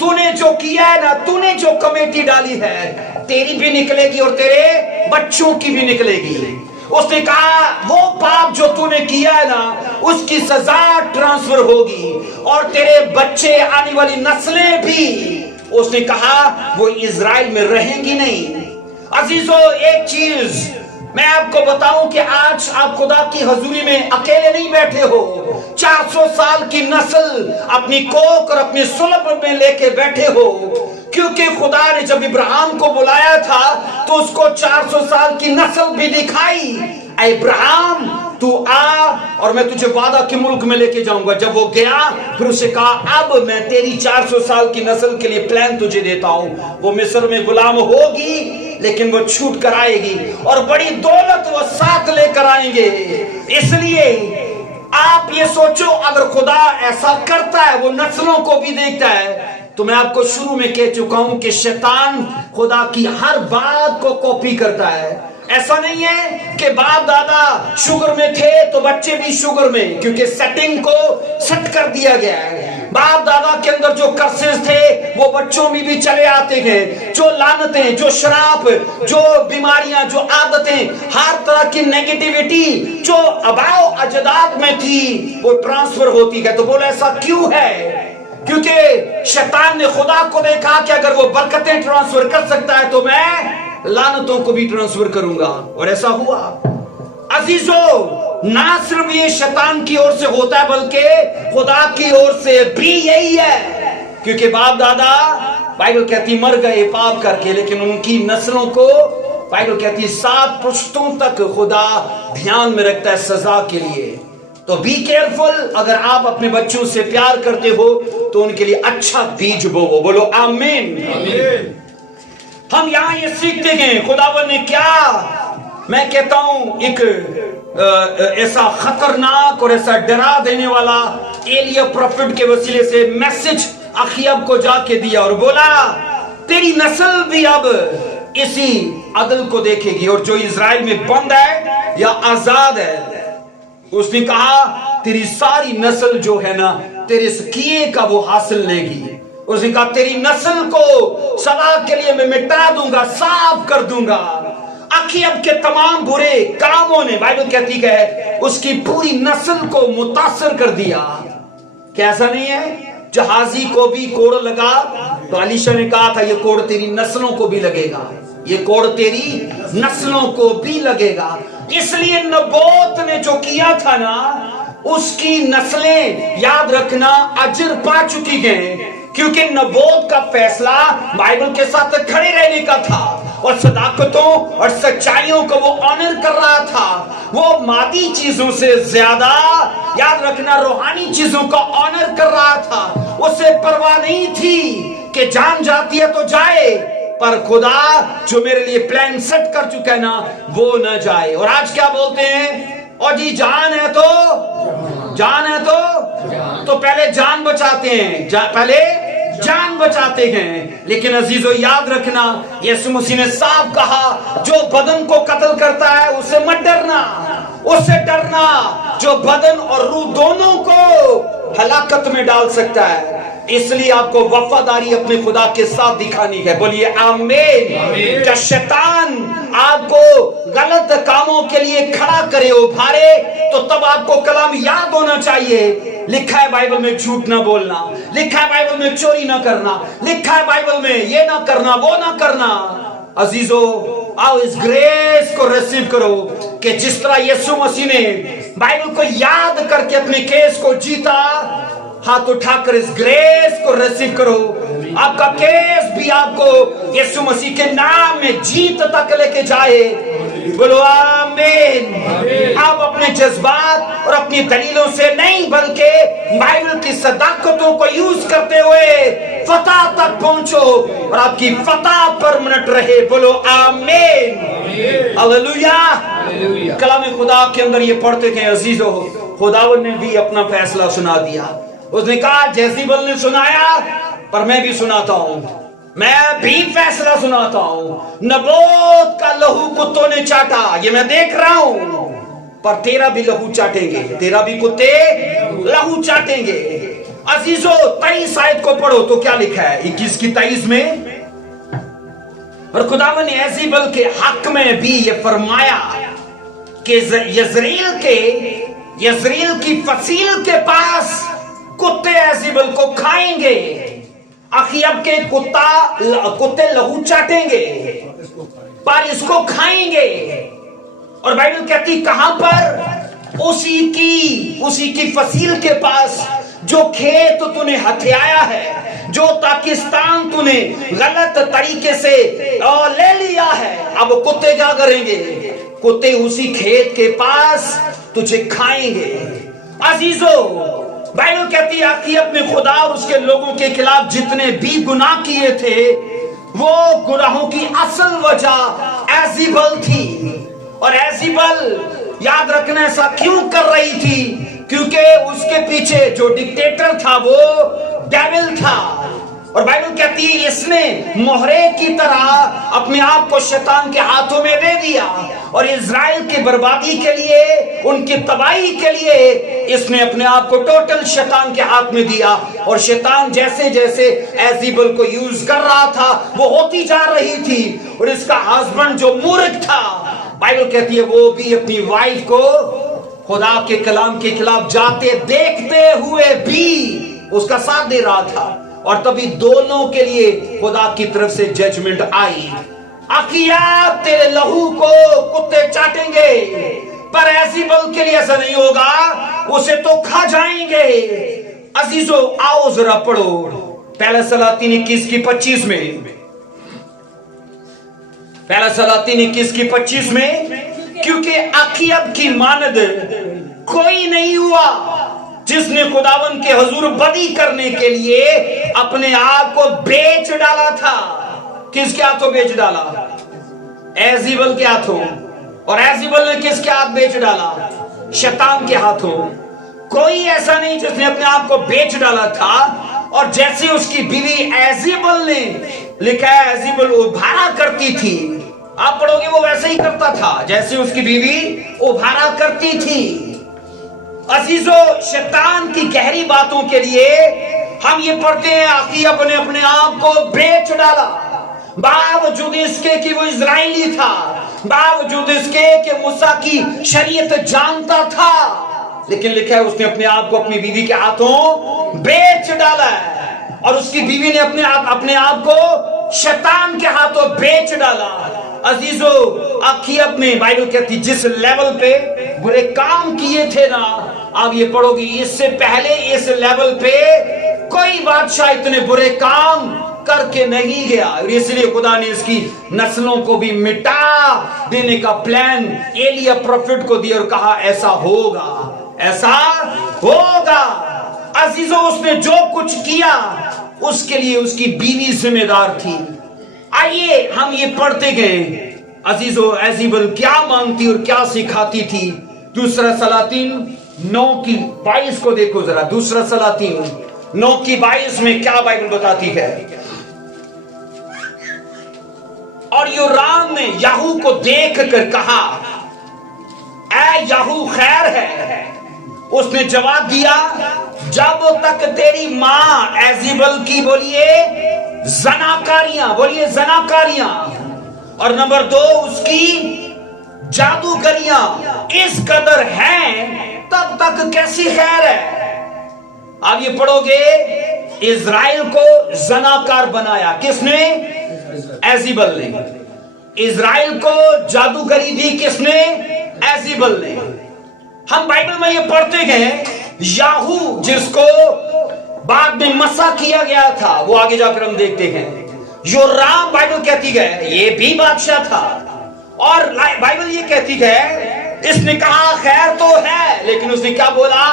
تو نے جو کیا ہے نا، تو نے جو کمیٹی ڈالی ہے، تیری بھی نکلے گی اور تیرے بچوں کی بھی نکلے گی. اس نے کہا وہ پاپ جو تو نے کیا ہے نا، اس کی سزا ٹرانسفر ہوگی اور تیرے بچے، آنے والی نسلیں بھی، اس نے کہا وہ اسرائیل میں رہیں گی نہیں. عزیزو، ایک چیز मैं आपको बताऊं कि आज आप खुदा की हजूरी में अकेले नहीं बैठे हो। 400 साल की नस्ल अपनी कोख और अपनी सुलभ में लेके बैठे हो, क्योंकि खुदा ने जब इब्राहिम को बुलाया था तो उसको 400 साल की नस्ल भी दिखाई। इब्राहिम तू आ और मैं तुझे वादा के मुल्क में लेके जाऊंगा। जब वो गया फिर उसे कहा अब मैं तेरी 400 साल की नस्ल के लिए प्लान तुझे देता हूं। वो मिस्र में गुलाम होगी लेकिन वो छूट कर आएगी और बड़ी दौलत वो साथ लेकर आएंगे। इसलिए आप ये सोचो, अगर खुदा ऐसा करता है, वो नस्लों को भी देखता है, तो मैं आपको शुरू में कह चुका हूं कि शैतान खुदा की हर बात को कॉपी करता है। ऐसा नहीं है कि बाप दादा शुगर में थे तो बच्चे भी शुगर में, क्योंकि सेटिंग को सेट कर दिया गया है। बाप दादा के अंदर जो कर्सेस थे वो बच्चों में भी चले आते हैं। जो लानतें, जो शराब, जो बीमारियां, जो आदतें, हर तरह की नेगेटिविटी जो आबाओ अजदाद में थी वो ट्रांसफर होती है। तो बोले ऐसा क्यों है? क्योंकि शैतान ने खुदा को देखा कि अगर वो बरकतें ट्रांसफर कर सकता है तो मैं लानतों को भी ट्रांसफर करूंगा, और ऐसा हुआ। अजीजों, ना सिर्फ ये शैतान की ओर से होता है बल्कि खुदा की ओर से भी यही है, क्योंकि बाप दादा बाइबल कहती मर गए पाप करके, लेकिन उनकी नस्लों को बाइबल कहती 7 पुश्तों तक खुदा ध्यान में रखता है सजा के लिए। तो बी केयरफुल, अगर आप अपने बच्चों से प्यार करते हो तो उनके लिए अच्छा बीज बोवो। बोलो आमीन। हम यहाँ ये सीखते हैं खुदावन ने क्या, मैं कहता हूं एक ऐसा खतरनाक और ऐसा डरा देने वाला एलिया प्रोफेट के वसीले से मैसेज अखियब को जाके दिया और बोला तेरी नस्ल भी अब इसी अदल को देखेगी, और जो इजराइल में बंद है या आजाद है, उसने कहा तेरी सारी नस्ल जो है ना तेरे इस किए का वो हासिल लेगी। उसने कहा तेरी नस्ल को सदा के लिए मैं मिटा दूंगा, साफ कर दूंगा। अखियब के तमाम बुरे कामों ने बाइबल कहती है उसकी पूरी नस्ल को मुतासर कर दिया। कैसा नहीं है? जहाजी को भी कोड़ लगा तो अलीशा ने कहा था ये कोड़ तेरी नस्लों को भी लगेगा, ये कोड़ तेरी नस्लों को भी लगेगा। इसलिए नबोत ने जो किया था ना उसकी नस्लें याद रखना अजर पा चुकी हैं, क्योंकि नबोत का फैसला बाइबल के साथ खड़े रहने का था और सदाकतों और सच्चाइयों को वो ऑनर कर रहा था। वो मादी चीजों से ज्यादा याद रखना रूहानी चीजों का ऑनर कर रहा था। उसे परवाह नहीं थी कि जान जाती है तो जाए, पर खुदा जो मेरे लिए प्लान सेट कर चुका है ना वो न जाए। और आज क्या बोलते हैं? और जी जान है तो पहले जान बचाते हैं, पहले जान बचाते हैं। लेकिन अजीजों याद रखना यीशु मसीह ने साफ कहा जो बदन को कत्ल करता है उससे मत डरना, उससे डरना जो बदन और रूह दोनों को हलाकत में डाल सकता है। इसलिए आपको वफादारी अपने खुदा के साथ दिखानी है। बोलिए आमीन। जब शैतान आपको गलत कामों के लिए खड़ा करे, उभारे, तो तब आपको कलाम याद होना चाहिए। लिखा है बाइबल में झूठ ना बोलना, लिखा है बाइबल में चोरी ना करना, लिखा है बाइबल में ये ना करना वो ना करना। अजीजों आओ इस ग्रेस को रिसीव करो कि जिस तरह यीशु मसीह ने बाइबल को याद करके अपने केस को जीता, हाथ उठाकर इस ग्रेस को रिसीव करो। आपका केस भी आपको यीशु मसीह के नाम में जीत तक लेके जाए। बोलो आमीन। आप अपने जज्बात और अपनी दलीलों से नहीं बल्कि बाइबल की सदाकतों को यूज करते हुए फतह तक पहुंचो और आपकी फतह परमानेंट रहे। बोलो आमीन। हालेलुया। कलाम खुदा के अंदर ये पढ़ते हैं अजीजों, खुदावन ने भी अपना फैसला सुना दिया। उसने कहा जेज़ेबेल ने सुनाया पर मैं भी सुनाता हूं, मैं भी फैसला सुनाता हूं। नबोत का लहू कुत्तों ने चाटा, ये मैं देख रहा हूं, पर तेरा भी लहू चाटेंगे, तेरा भी कुत्ते लहू चाटेंगे। अजीजों 23 आयत को पढ़ो तो क्या लिखा है 21 की 23 में, और खुदावन ने जेज़ेबेल के हक में भी ये फरमाया कि यज़रेल की फसील के पास कुत्ते जेज़ेबेल को खाएंगे। अखियब के कुत्ते लहू चाटेंगे पर इसको खाएंगे। और बाइबल कहती कहां पर? उसी की फसील के पास जो खेत तूने हथियाया है, जो पाकिस्तान तूने गलत तरीके से ले लिया है। अब कुत्ते क्या करेंगे? कुत्ते उसी खेत के पास तुझे खाएंगे। अजीजों, बाइबल कहती है कि अपने खुदा और उसके लोगों के खिलाफ जितने भी गुनाह किए थे, वो गुनाहों की असल वजह एज़ेबेल थी। और एज़ेबेल, याद रखना, ऐसा क्यों कर रही थी? क्योंकि उसके पीछे जो डिक्टेटर था वो डेविल था। और बाइबल कहती है इसने मोहरे की तरह अपने आप को शैतान के हाथों में दे दिया, और इज़राइल की बर्बादी के लिए, उनकी तबाही के लिए इसने अपने आप को टोटल शैतान के हाथ में दिया। और शैतान जैसे जैसे एज़ेबेल को यूज कर रहा था, वो होती जा रही थी। और इसका हस्बैंड जो मूर्ख था, बाइबल कहती है वो भी अपनी वाइफ को खुदा के कलाम के खिलाफ जाते देखते हुए भी उसका साथ दे रहा था। और तभी दोनों के लिए खुदा की तरफ से जजमेंट आई। आखिया तेरे लहू को कुत्ते चाटेंगे, पर एज़ेबेल के लिए ऐसा नहीं होगा, उसे तो खा जाएंगे। अजीजों, आओ जरा पढ़ो पहला सलातीन 21 की 25 में। पहला सलातीन 21 की 25 में, क्योंकि अखीयब की मानद कोई नहीं हुआ जिसने खुदावन के हुजूर बदी करने के लिए अपने आप को बेच डाला था। किसके हाथों बेच डाला? एज़ेबेल के हाथों। और एज़ेबेल ने किसके हाथ बेच डाला? शैतान के हाथों। कोई ऐसा नहीं जिसने अपने आप को बेच डाला था। और जैसे उसकी बीवी एज़ेबेल ने लिखा है, एज़ेबेल उभारा करती थी। आप पढ़ोगे वो वैसे ही करता था जैसे उसकी बीवी उभारा करती थी। अजीजों, शैतान की गहरी बातों के लिए हम ये पढ़ते हैं अखीयब ने अपने आप को बेच डाला, बावजूद इसके कि वो इजरायली था, बावजूद इसके कि मूसा की शरीयत जानता था, लेकिन लिखा है उसने अपने आप को अपनी बीवी के हाथों बेच डाला है। और उसकी बीवी ने अपने आप को शैतान के हाथों बेच डाला। अजीजों, अखीयब ने, बाइबल कहती, जिस लेवल पे बुरे काम किए थे ना, आप ये पढ़ोगे, इससे पहले इस लेवल पे कोई बादशाह इतने बुरे काम करके नहीं गया। और इसलिए खुदा ने इसकी नस्लों को भी मिटा देने का प्लान एलिया प्रोफेट को दिया और कहा ऐसा होगा, ऐसा होगा। अजीजों, उसने जो कुछ किया उसके लिए उसकी बीवी जिम्मेदार थी। आइए हम ये पढ़ते गए। अजीजों, एज़ेबेल क्या मांगती और क्या सिखाती थी? दूसरा सलातीन 9 की 22 को देखो जरा। दूसरा सलातीन 9 की 22 में क्या बाइबल बताती है? और योराम ने याहू को देख कर कहा, ऐ याहू खैर है। उसने जवाब दिया, जब तक तेरी मां एज़ेबेल की, बोलिए जनाकारियां, बोलिए जनाकारियां, और नंबर 2 उसकी जादूगरियां इस कदर हैं, तब तक कैसी खैर है? आप ये पढ़ोगे, इज़राइल को जनाकार बनाया किसने? एज़ेबेल ने। इज़राइल को जादूगरी दी किसने? एज़ेबेल ने। हम बाइबल में ये पढ़ते हैं, याहू जिसको बाद में मसा किया गया था, वो आगे जाकर हम देखते हैं। योराम, बाइबल कहती है ये भी बादशाह था, और बाइबल ये कहती है इसने कहा खैर तो है, लेकिन उसने क्या बोला?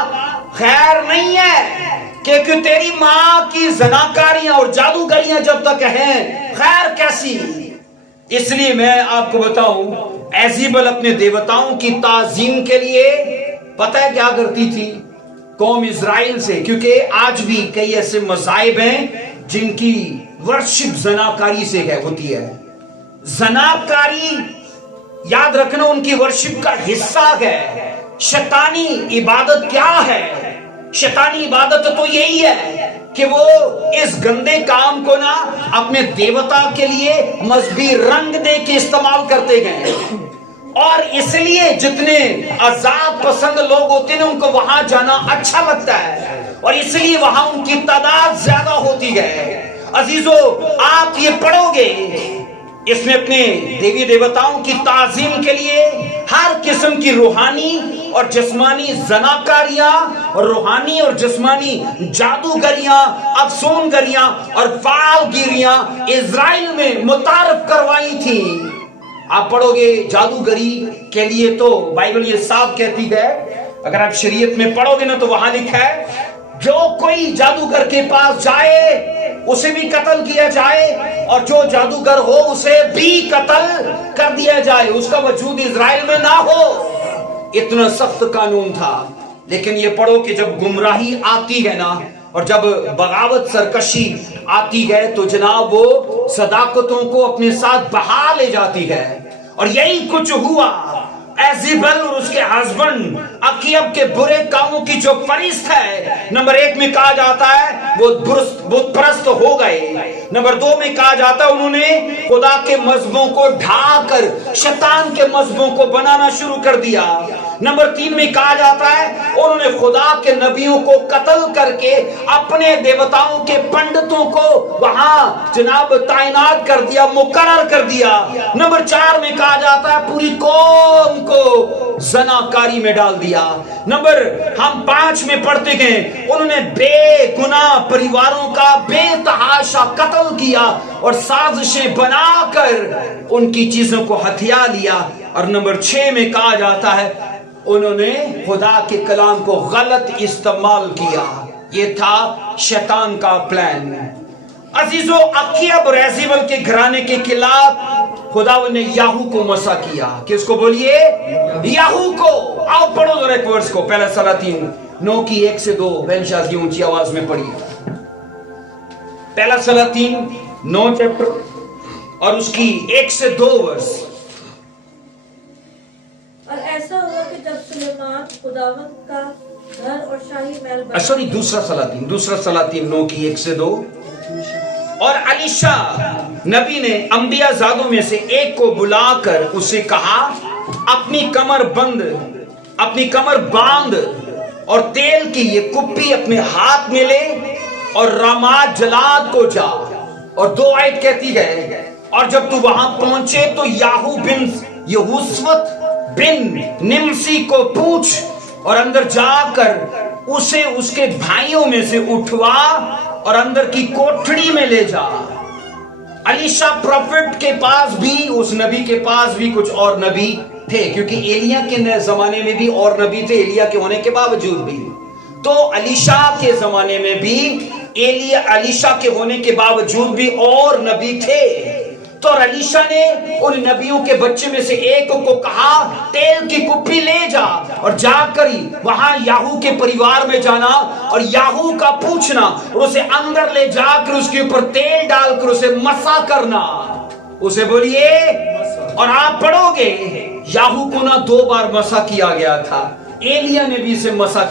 खैर नहीं है, क्योंकि तेरी मां की जनाकारियां और जादूगरियां जब तक हैं, खैर कैसी? इसलिए मैं आपको बताऊं, एज़ेबेल अपने देवताओं की ताजीम के लिए पता है क्या करती थी? कौम इज़राइल से, क्योंकि आज भी कई ऐसे मज़ाहिब हैं जिनकी वर्शिप जनाकारी से होती है। जनाकारी, याद रखना, उनकी वर्शिप का हिस्सा है। शैतानी इबादत क्या है? शैतानी इबादत तो यही है कि वो इस गंदे काम को ना अपने देवता के लिए मजहबी रंग दे के इस्तेमाल करते गए। और इसलिए जितने आजाद पसंद लोग होते हैं उनको वहां जाना अच्छा लगता है, और इसलिए वहां उनकी तादाद ज्यादा होती है। अजीजों, आप ये पढ़ोगे इसने अपने देवी देवताओं की ताजीम के लिए हर किस्म की रूहानी और जिस्मानी जनाकारियां और रूहानी और जिस्मानी जादूगरियां, अफसूनगरियां और फालगिरियां इजराइल में मुतारफ करवाई थी। आप पढ़ोगे जादूगरी के लिए तो बाइबल ये साफ कहती है, अगर आप शरीयत में पढ़ोगे ना तो वहां लिखा है जो कोई जादूगर के पास जाए उसे भी कत्ल किया जाए और जो जादूगर हो उसे भी कत्ल कर दिया जाए, उसका वजूद इजराइल में ना हो। इतना सख्त कानून था। लेकिन ये पढ़ो कि जब गुमराही आती है ना और जब बगावत सरकशी आती है तो जनाब वो सदाकतों को अपने साथ बहा ले जाती है। और यही कुछ हुआ। एजेबल और उसके हस्बैंड अकीब के बुरे कामों की जो फरिश्त है, नंबर 1 में कहा जाता है वो बुत परस्त हो गए। नंबर 2 में कहा जाता है उन्होंने खुदा के मजहबों को ढाकर शैतान के मजहबों को बनाना शुरू कर दिया। नंबर 3 में कहा जाता है उन्होंने खुदा के नबियों को कत्ल करके अपने देवताओं के पंडितों को वहां जनाब तैनात कर दिया, मुकर्रर कर दिया। नंबर 4 में कहा जाता है पूरी कौम को जनाकारी में डाल दिया। नंबर हम 5 में पढ़ते गए उन्होंने बेगुनाह परिवारों का बेतहाशा कत्ल किया और साजिशें बनाकर उनकी चीजों को हथिया लिया। और नंबर 6 में कहा जाता है उन्होंने खुदा के कलाम को गलत इस्तेमाल किया। ये था शैतान का प्लान। अजीजों, अकीब और एजेबल के घराने के खिलाफ खुदा ने याहू को मसा किया। किसको बोलिए? याहू को। आओ पढ़ो जरा एक वर्स को, पहला सलातीन 9 की 1 से 2 बेंशाज की ऊंची आवाज में पढ़िए। पहला सलातीन 9 चैप्टर और उसकी 1 से 2 वर्स। और ऐसा हुआ कि जब सुलेमान खुदावंद का घर और शाही महल सॉरी दूसरा सलातीन 9 की 1 से 2। और अलीशा नबी ने अंबिया जादों में से एक को बुलाकर उसे कहा अपनी कमर बांध और तेल की ये कुप्पी अपने हाथ में ले और रामात जलाद को जा। और 2 आयत कहती है और जब तू वहां पहुंचे तो याहू बिन यहूसवत बिन निमसी को पूछ और अंदर जाकर उसे उसके भाइयों में से उठवा और अंदर की कोठड़ी में ले जा। अलीशा प्रॉफिट के पास भी, उस नबी के पास भी कुछ और नबी थे, क्योंकि एलिया के जमाने में भी और नबी थे एलिया के होने के बावजूद भी। तो अलीशा के जमाने में भी अलीशा के होने के बावजूद भी और नबी थे। तो अलीशा ने उन नबियों के बच्चे में से एक को कहा तेल की कुप्पी ले जा और जाकर वहां याहू के परिवार में जाना और याहू का पूछना और उसे अंदर ले जाकर उसके ऊपर तेल डालकर उसे मसा करना। उसे बोलिए। और आप पढ़ोगे याहू को ना 2 बार मसा किया गया था, एलिया ने भी इसे मसा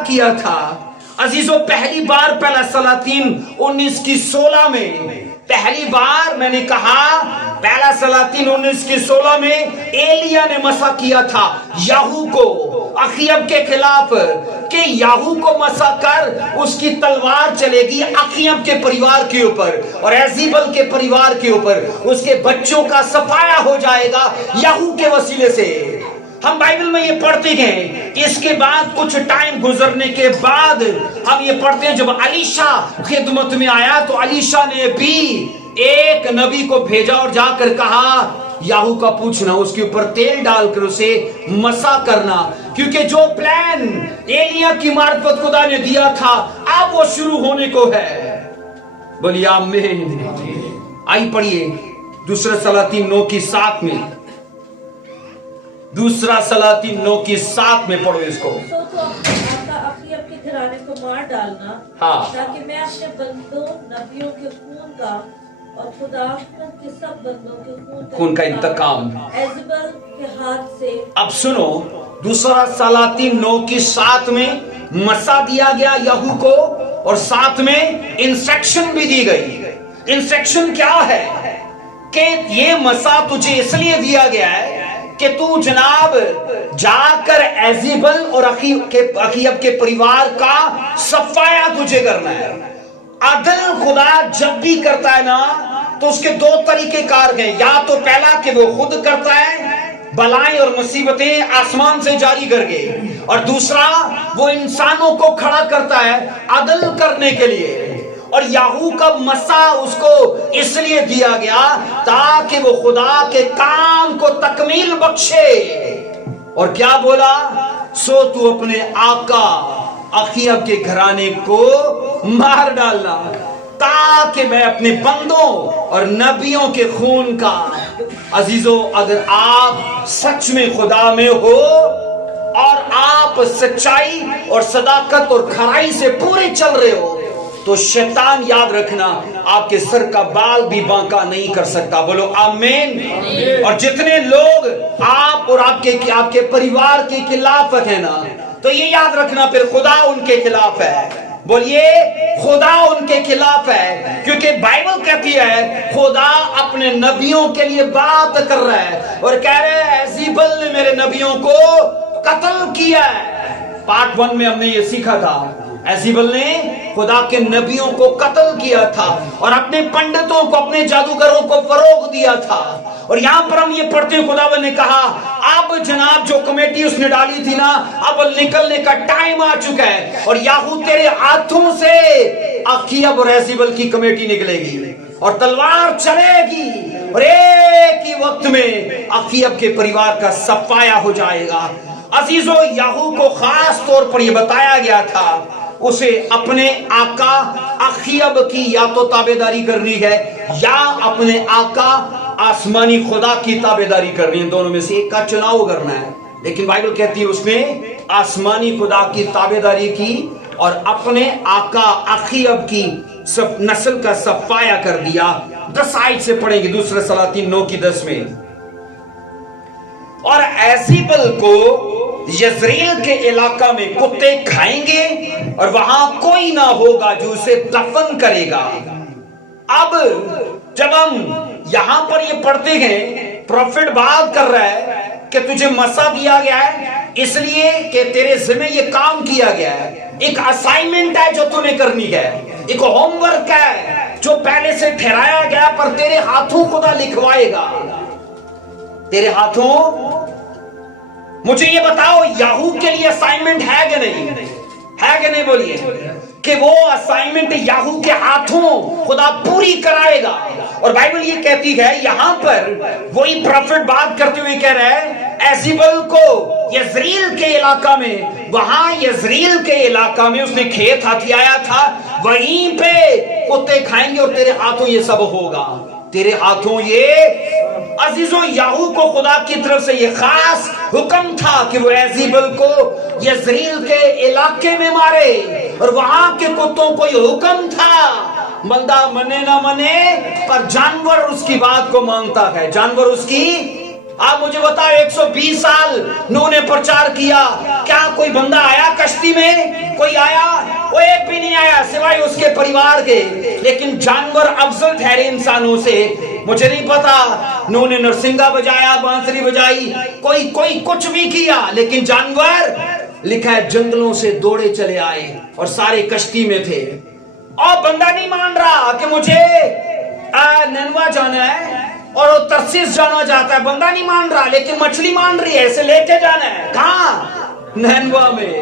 किया था। अजीजों, पहली बार पहला सलातीन 19 की 16 में, पहली बार मैंने कहा पहला सलातीन 19 की 16 में एलिया ने मसा किया था याहू को अकीब के खिलाफ कि याहू को मसा कर उसकी तलवार चलेगी अकीब के परिवार के ऊपर और एजेबल के परिवार के ऊपर, उसके बच्चों का सफाया हो जाएगा याहू के वसीले से। हम बाइबल में ये पढ़ते हैं। इसके बाद कुछ टाइम गुजरने के बाद हम ये पढ़ते हैं जब अलीशा खिदमत में आया तो अलीशा ने भी एक नबी को भेजा और जाकर कहा याहू का पूछना, उसके ऊपर तेल डालकर उसे मसा करना, क्योंकि जो प्लान एलिया की मार्फत खुदा ने दिया था अब वो शुरू होने को है। बोलिए आमीन। आई पढ़िए दूसरा सलातीन 9 की 7 में, दूसरा सलातीन 9 की 7 में पढ़ो इसको। तो अकीब के घराने को मार डालना, हाँ, ताकि मैं अपने बंदों नबियों के खून का और खुदा के सब बंदों के खून का इंतकाम एजेबल के हाथ से। अब सुनो, दूसरा सलातीन 9 की 7 में मसा दिया गया याहू को और साथ में इंस्ट्रक्शन भी दी गई। इंस्ट्रक्शन क्या है कि ये मसा तुझे इसलिए दिया गया है कि तू जनाब जाकर एजेबल और अकीब के परिवार का सफाया तुझे करना है। عدل خدا جب بھی کرتا ہے نا تو اس کے دو طریقے کار ہیں. یا تو پہلا کہ وہ خود کرتا ہے, بلائیں اور مصیبتیں آسمان سے جاری کر کے, اور دوسرا وہ انسانوں کو کھڑا کرتا ہے عدل کرنے کے لیے. اور یاہو کا مسا اس کو اس لیے دیا گیا تاکہ وہ خدا کے کام کو تکمیل بخشے. اور کیا بولا؟ سو تو اپنے آقا اخیب کے گھرانے کو مار ڈالنا تاکہ میں اپنے بندوں اور نبیوں کے خون کا. عزیزو, اگر آپ سچ میں خدا میں ہو اور آپ سچائی اور صداقت اور کھرائی سے پورے چل رہے ہو تو شیطان یاد رکھنا آپ کے سر کا بال بھی بانکا نہیں کر سکتا. بولو آمین. اور جتنے لوگ آپ اور آپ کے پریوار کے خلاف ہیں نا, تو یہ یاد رکھنا پھر خدا ان کے خلاف ہے. بولیے خدا ان کے خلاف ہے, کیونکہ بائبل کہتی ہے خدا اپنے نبیوں کے لیے بات کر رہا ہے اور کہہ رہے ہیں ایزیبل نے میرے نبیوں کو قتل کیا ہے. پارٹ 1 میں ہم نے یہ سیکھا تھا, ایزیبل نے خدا کے نبیوں کو قتل کیا تھا اور اپنے پنڈتوں کو, اپنے جادوگروں کو فروغ دیا تھا. اور یہاں پر ہم یہ پڑھتے ہیں خداوند نے کہا اب جناب جو کمیٹی اس نے ڈالی تھی نا, اب نکلنے کا ٹائم آ چکا ہے اور یاہو تیرے ہاتھوں سے اخیب اور ایزیبل کی کمیٹی نکلے گی اور تلوار چلے گی اور ایک ہی وقت میں اخیب کے پریوار کا صفایا ہو جائے گا. عزیزو, یاہو کو خاص طور پر یہ بتایا گیا تھا اسے اپنے آقا اخیب کی یا تو تابعداری کرنی ہے یا اپنے آقا آسمانی خدا کی تابعداری کرنی ہے. دونوں میں سے ایک کا چناؤ کرنا ہے. لیکن بائبل کہتی ہے اس نے آسمانی خدا کی تابعداری کی اور اپنے آقا اخیب کی سب نسل کا صفایا کر دیا. 10 آیت سے پڑھیں گے, دوسرے سلاطین 9:10 میں. اور ایزیبل کو یزریل کے علاقہ میں کتے کھائیں گے اور وہاں کوئی نہ ہوگا جو اسے دفن کرے گا. اب جب ہم یہاں پر یہ پڑھتے ہیں, پروفٹ بات کر رہا ہے کہ تجھے مسا دیا گیا ہے اس لیے کہ تیرے ذمہ یہ کام کیا گیا ہے, ایک اسائنمنٹ ہے جو تمہیں کرنی ہے, ایک ہوم ورک ہے جو پہلے سے ٹھہرایا گیا پر تیرے ہاتھوں خدا لکھوائے گا. تیرے ہاتھوں. مجھے یہ بتاؤ یاہو کے لیے اسائنمنٹ ہے کہ نہیں, ہے کہ نہیں؟ بولیے کہ وہ اسائنمنٹ یاہو کے ہاتھوں خدا پوری کرائے گا. اور بائبل یہ کہتی ہے یہاں پر وہی پروفٹ بات کرتے ہوئے کہہ رہا ہے ایزیبل کو یزریل کے علاقہ میں, وہاں یزریل کے علاقہ میں اس نے کھیت ہتھیایا تھا, وہیں پہ کتے کھائیں گے اور تیرے ہاتھوں یہ سب ہوگا, تیرے ہاتھوں یہ. عزیزوں, یاہو کو خدا کی طرف سے یہ خاص حکم تھا کہ وہ ایزیبل کو یزریل کے علاقے میں مارے اور وہاں کے کتوں کو یہ حکم تھا. بندہ منے نہ منے پر جانور اس کی بات کو مانتا ہے, جانور اس کی. آپ مجھے بتاؤ 120 سال نوح نے پرچار کیا, کیا کوئی بندہ آیا کشتی میں؟ کوئی آیا؟ وہ ایک بھی نہیں آیا سوائے اس کے پریوار کے. لیکن جانور افضل ٹھہرے انسانوں سے. مجھے نہیں پتا نوح نے نرسنگا بجایا, بانسری بجائی, کوئی کچھ بھی کیا, لیکن جانور لکھا ہے جنگلوں سے دوڑے چلے آئے اور سارے کشتی میں تھے. اور بندہ نہیں مان رہا کہ مجھے نینوا جانا ہے اور وہ ترسیس جانا چاہتا ہے, بندہ نہیں مان رہا, لیکن مچھلی مان رہی ہے اسے لے کے جانا ہے. کہاں؟ نینوا میں.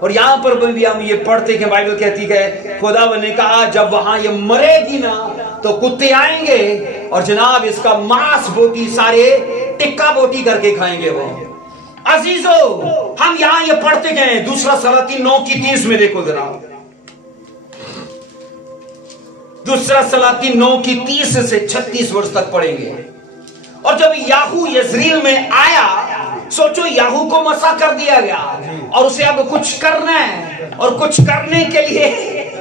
اور یہاں پر بھی ہم یہ پڑھتے کہ بائبل کہتی ہے خدا نے کہا جب وہاں یہ مرے گی نا تو کتے آئیں گے اور جناب اس کا ماس بوٹی سارے ٹکا بوٹی کر کے کھائیں گے وہ. عزیزو, ہم یہاں یہ پڑھتے گئے دوسرا سلاطین 9:30 میں. دیکھو ذرا, دوسرا سلاطین 9:30 سے 36 ورس تک پڑھیں گے. اور جب یاہو یزریل میں آیا, سوچو یاہو کو مسا کر دیا گیا اور اسے اب کچھ کرنا ہے اور کچھ کرنے کے لیے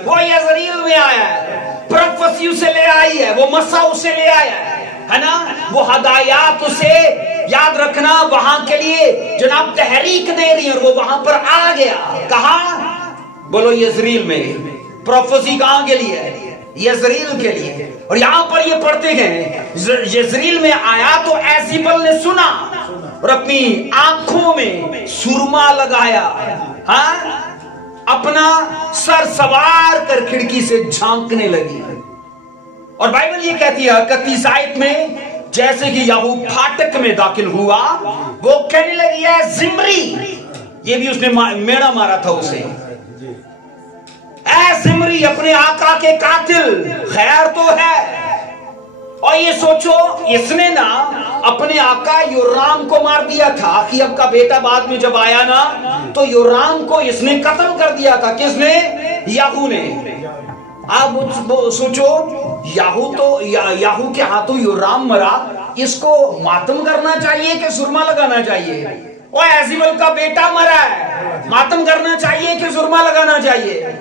وہ یزریل میں آیا ہے, پروفیسی اسے لے آئی ہے, وہ مسا اسے لے آیا ہے نا, وہ ہدایات اسے یاد رکھنا وہاں کے لیے جناب تحریک دے رہی ہے اور وہ وہاں پر آ گیا. کہاں؟ بولو یزریل میں. پروفیسی کہاں کے لیے ہے؟ یزریل کے لیے. اور یہاں پر یہ پڑھتے ہیں یزریل میں آیا تو ایزیبل نے سنا اور اپنی آنکھوں میں سرما لگایا. ہاں, अपना सर सवार कर खिड़की से झांकने लगी। और बाइबल ये कहती है 31 आयत में, जैसे कि याहू फाटक में दाखिल हुआ, वो कहने लगी है जिम्री, ये भी उसने मेड़ा मारा था उसे, ऐ जिम्री अपने आका के कातिल, खैर तो है। और ये सोचो, इसने ना अपने आका योराम को मार दिया था। अखीब का बेटा बाद में जब आया ना, तो योराम को इसने कत्ल कर दिया था। किसने? याहू ने। आप सोचो, याहू के हाथों योराम मरा, इसको मातम करना चाहिए कि सुरमा लगाना चाहिए? और एजीबल का बेटा मरा है, मातम करना चाहिए कि सुरमा लगाना चाहिए?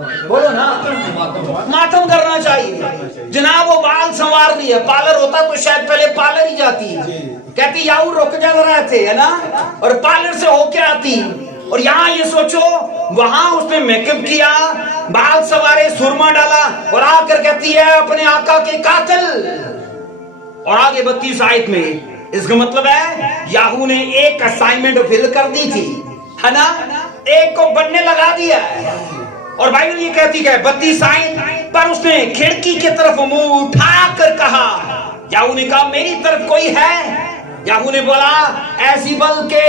बोलो ना, मातम करना चाहिए। जनाब वो बाल संवार लिए, पार्लर होता तो शायद पहले पार्लर ही जाती, कहती याहू रुक जा रहे थे, है ना, और पार्लर से होके आती। और यहाँ ये सोचो, वहां उसने मेकअप किया, बाल संवारे, सुरमा डाला, और आकर कहती है अपने आका के कातिल। और आगे 32 आयत में, इसका मतलब है याहू ने एक असाइनमेंट फिल कर दी थी, है ना, एक को बनने लगा दिया है। और बाइबल ये कहती है 32 आयत पर, उसने खिड़की की तरफ मुंह उठाकर कहा, याहू ने कहा मेरी तरफ कोई है? याहू ने बोला एजीबल के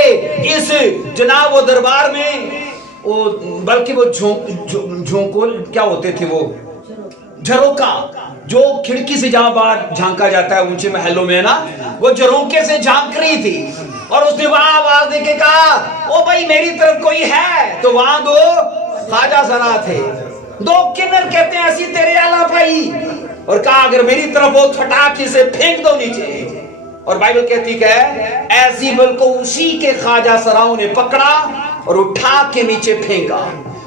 इस जनाब वो दरबार में, वो बल्कि वो झोंकोल क्या होते थे, वो झरोका, जो खिड़की से जहां बाहर झांका जाता है ऊंचे महलों में, है ना, वो झरोके से झांक रही थी। और उसने वहां आवाज देके कहा, ओ भाई मेरी तरफ कोई है? तो वहां दो ख्वाजा सरा थे, दो किन्नर कहते हैं ऐसी तेरे आला भाई, और कहा अगर मेरी तरफ हो फटाके से फेंक दो नीचे। और बाइबल कहती है एजीबल को उसी के ख्वाजा सराओं ने पकड़ा और उठा के नीचे फेंका।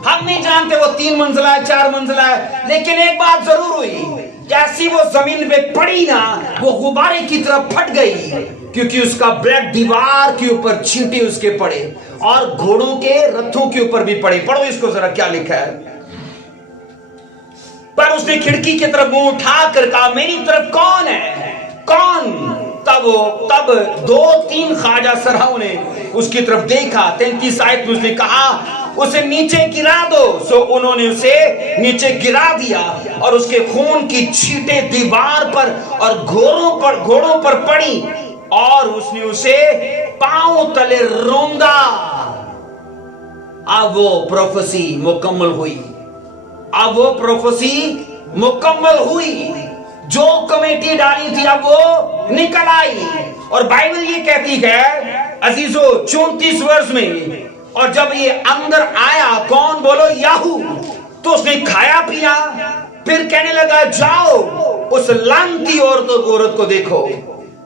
हम नहीं जानते वो 3 मंजिला है 4 मंजिला है, लेकिन एक बात जरूर हुई, जैसी वो जमीन पे पड़ी ना, वो गुब्बारे की तरफ फट गई, क्योंकि उसका ब्लड दीवार के ऊपर छींटे उसके पड़े और घोड़ों के रथों के ऊपर भी पड़े। पढ़ो इसको जरा, क्या लिखा है। पर उसने खिड़की की तरफ मुंह उठाकर कहा मेरी तरफ कौन है? कौन? तब 2-3 ख्वाजा सराओं ने उसकी तरफ देखा। 33 आयत में उसने कहा उसे नीचे गिरा दो। सो उन्होंने उसे नीचे गिरा दिया और उसके खून की छींटे दीवार पर और घोड़ों पर पड़ी और उसने उसे पांव तले रौंदा। अब वो प्रोफेसी मुकम्मल हुई। अब वो प्रोफेसी मुकम्मल हुई। जो कमेटी डाली थी अब वो निकल आई। और बाइबल ये कहती है अजीजों 34 वर्ष में, और जब ये अंदर आया, कौन? बोलो याहू। तो उसने खाया पिया, फिर कहने लगा जाओ उस लानती औरत को देखो,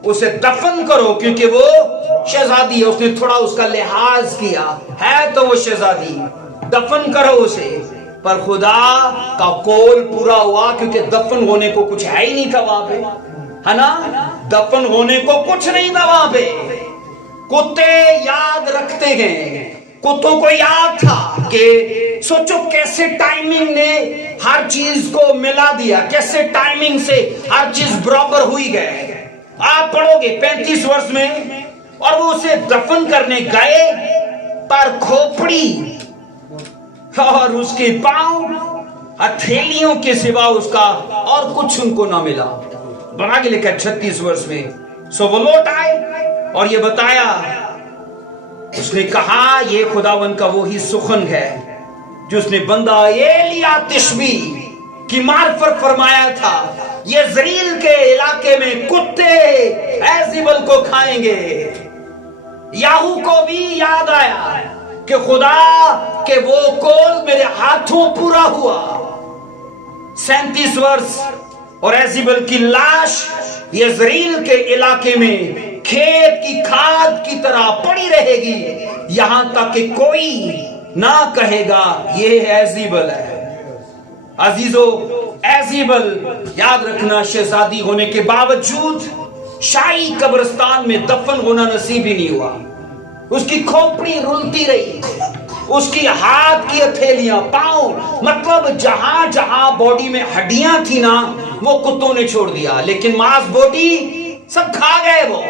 उसे दफन करो, क्योंकि वो शहजादी है। उसने थोड़ा उसका लिहाज किया, है तो वो शहजादी, दफन करो उसे। पर खुदा का कौल पूरा हुआ, क्योंकि दफन होने को कुछ है ही नहीं था वहां पे, है ना, दफन होने को कुछ नहीं था वहां पे। कुत्ते याद रखते गए, कुत्तों को याद था कि सोचो कैसे टाइमिंग ने हर चीज को मिला दिया, कैसे टाइमिंग से हर चीज बराबर हुई गए। आप पढ़ोगे 35 वर्ष में, और वो उसे दफन करने गए, पर खोपड़ी और उसके पांव हथेलियों के सिवा उसका और कुछ उनको ना मिला। बना के लिखा 36 वर्ष में। सो वो लौट आए और ये बताया, उसने कहा ये खुदावन का वो ही सुखन है जो उसने बंदा एलिया तिशबी की मार्फत फरमाया था, ये जरील के इलाके में कुत्ते एजीबल को खाएंगे। याहू को भी याद आया कि खुदा के वो कौल मेरे हाथों पूरा हुआ। 37 वर्ष और एजीबल की लाश यजरील के इलाके में खेत की खाद की तरह पड़ी रहेगी, यहां तक कि कोई ना कहेगा ये एजीबल है। अजीजों, एजीबल याद रखना, शहजादी होने के बावजूद शाही कब्रिस्तान में दफन होना नसीब ही नहीं हुआ। उसकी खोपड़ी रुलती रही, उसकी हाथ की हथेलियां, पांव, मतलब जहां जहां बॉडी में हड्डियां थी ना, वो कुत्तों ने छोड़ दिया, लेकिन मांस बॉडी सब खा गए वो।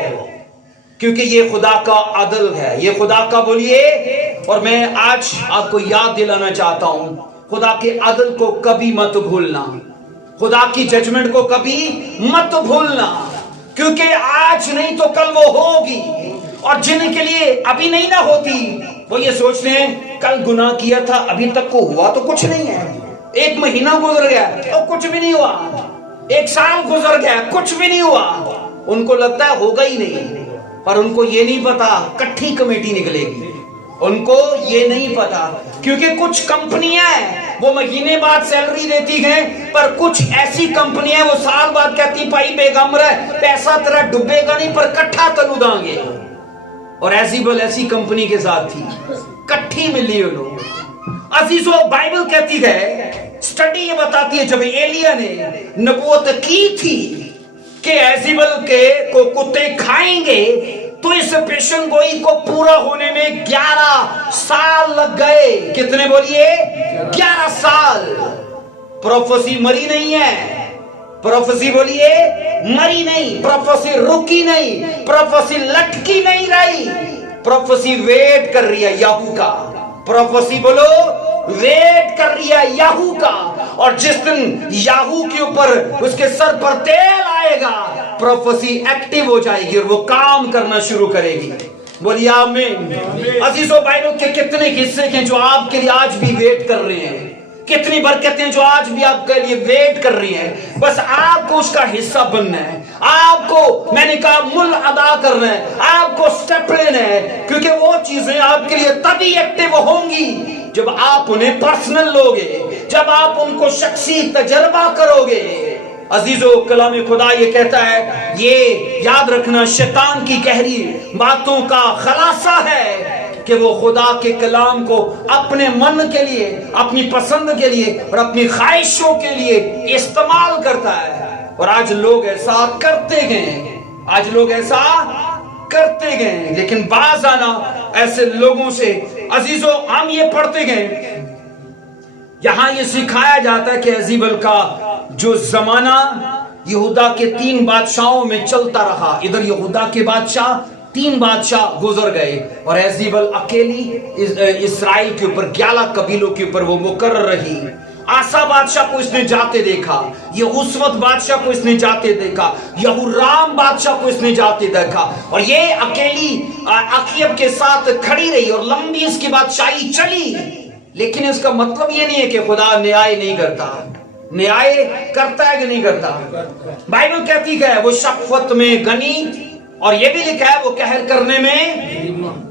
کیونکہ یہ خدا کا عدل ہے، یہ خدا کا بولیے. اور میں آج آپ کو یاد دلانا چاہتا ہوں، خدا کے عدل کو کبھی مت بھولنا، خدا کی ججمنٹ کو کبھی مت بھولنا، کیونکہ آج نہیں تو کل وہ ہوگی. اور جن کے لیے ابھی نہیں نہ ہوتی وہ یہ سوچتے ہیں کل گناہ کیا تھا، ابھی تک کو ہوا تو کچھ نہیں ہے. 1 مہینہ گزر گیا تو کچھ بھی نہیں ہوا، 1 سال گزر گیا کچھ بھی نہیں ہوا. ان کو لگتا ہے ہوگا ہی نہیں، پر ان کو یہ نہیں پتا کٹھی کمیٹی نکلے گی. ان کو یہ نہیں پتا، کیونکہ کچھ کمپنیاں ہیں وہ مہینے بعد سیلری دیتی ہیں، پر کچھ ایسی کمپنیاں وہ سال بعد کہتی بھائی بیگم رہے پیسہ تیرا ڈبے گا نہیں پر کٹھا تنو دیں گے. اور ایسی کمپنی کے ساتھ تھی، کٹھی ملی انہوں. عزیزو بائبل کہتی ہے، سٹڈی یہ بتاتی ہے جب ایلیا نے نبوت کی تھی کہ ایزیبل کے کو کتے کھائیں گے، تو اس پیشن گوئی کو پورا ہونے میں 11 سال لگ گئے. کتنے بولیے؟ 11 سال. پروفیسی مری نہیں ہے، پروفیسی بولیے مری نہیں، پروفیسی رکی نہیں، پروفیسی لٹکی نہیں رہی، پروفیسی ویٹ کر رہی ہے یاہو کا. پروفیسی بولو ویٹ کر رہی ہے یاہو کا. اور جس دن یاہو کے اوپر اس کے سر پر تیل آئے گا، پروفیسی ایکٹیو ہو جائے گی اور وہ کام کرنا شروع کرے گی. بولیے آمین. عزیزو بائبل کے کتنے حصے ہیں جو آپ کے لیے آج بھی ویٹ کر رہے ہیں، کتنی برکتیں جو آج بھی آپ کے لیے ویٹ کر رہی ہیں. بس آپ کو اس کا حصہ بننا ہے، آپ کو میں نے کہا مل ادا کرنا ہے، آپ کو سٹیپ لینا ہے، کیونکہ وہ چیزیں آپ کے لیے تبھی ایکٹیو ہوں گی جب آپ انہیں پرسنل لوگے، جب آپ ان کو شخصی تجربہ کرو گے. عزیزو کلام خدا یہ کہتا ہے، یہ یاد رکھنا شیطان کی گہری باتوں کا خلاصہ ہے کہ وہ خدا کے کلام کو اپنے من کے لیے، اپنی پسند کے لیے اور اپنی خواہشوں کے لیے استعمال کرتا ہے. اور آج لوگ ایسا کرتے گئے، آج لوگ ایسا کرتے گئے. لیکن بعض آنا ایسے لوگوں سے عزیزو ہم یہ پڑھتے گئے، یہاں یہ سکھایا جاتا ہے کہ ایزیبل کا جو زمانہ یہودا کے 3 بادشاہوں میں چلتا رہا، ادھر یہودا کے بادشاہ 3 بادشاہ گزر گئے اور ایزیبل اکیلی اسرائیل کے اوپر 11 قبیلوں کے اوپر وہ مقرر رہی. آسا بادشاہ کو اس نے جاتے دیکھا، یہوسوت بادشاہ کو اس نے جاتے دیکھا، یہورام بادشاہ کو اس نے جاتے دیکھا، اور یہ اکیلی اخیب کے ساتھ کھڑی رہی اور لمبی اس کی بادشاہی چلی. لیکن اس کا مطلب یہ نہیں ہے کہ خدا نیائے نہیں کرتا. نیائے کرتا ہے کہ نہیں کرتا؟ بائبل کہتی ہے وہ شفقت میں غنی، اور یہ بھی لکھا ہے وہ قہر کرنے میں،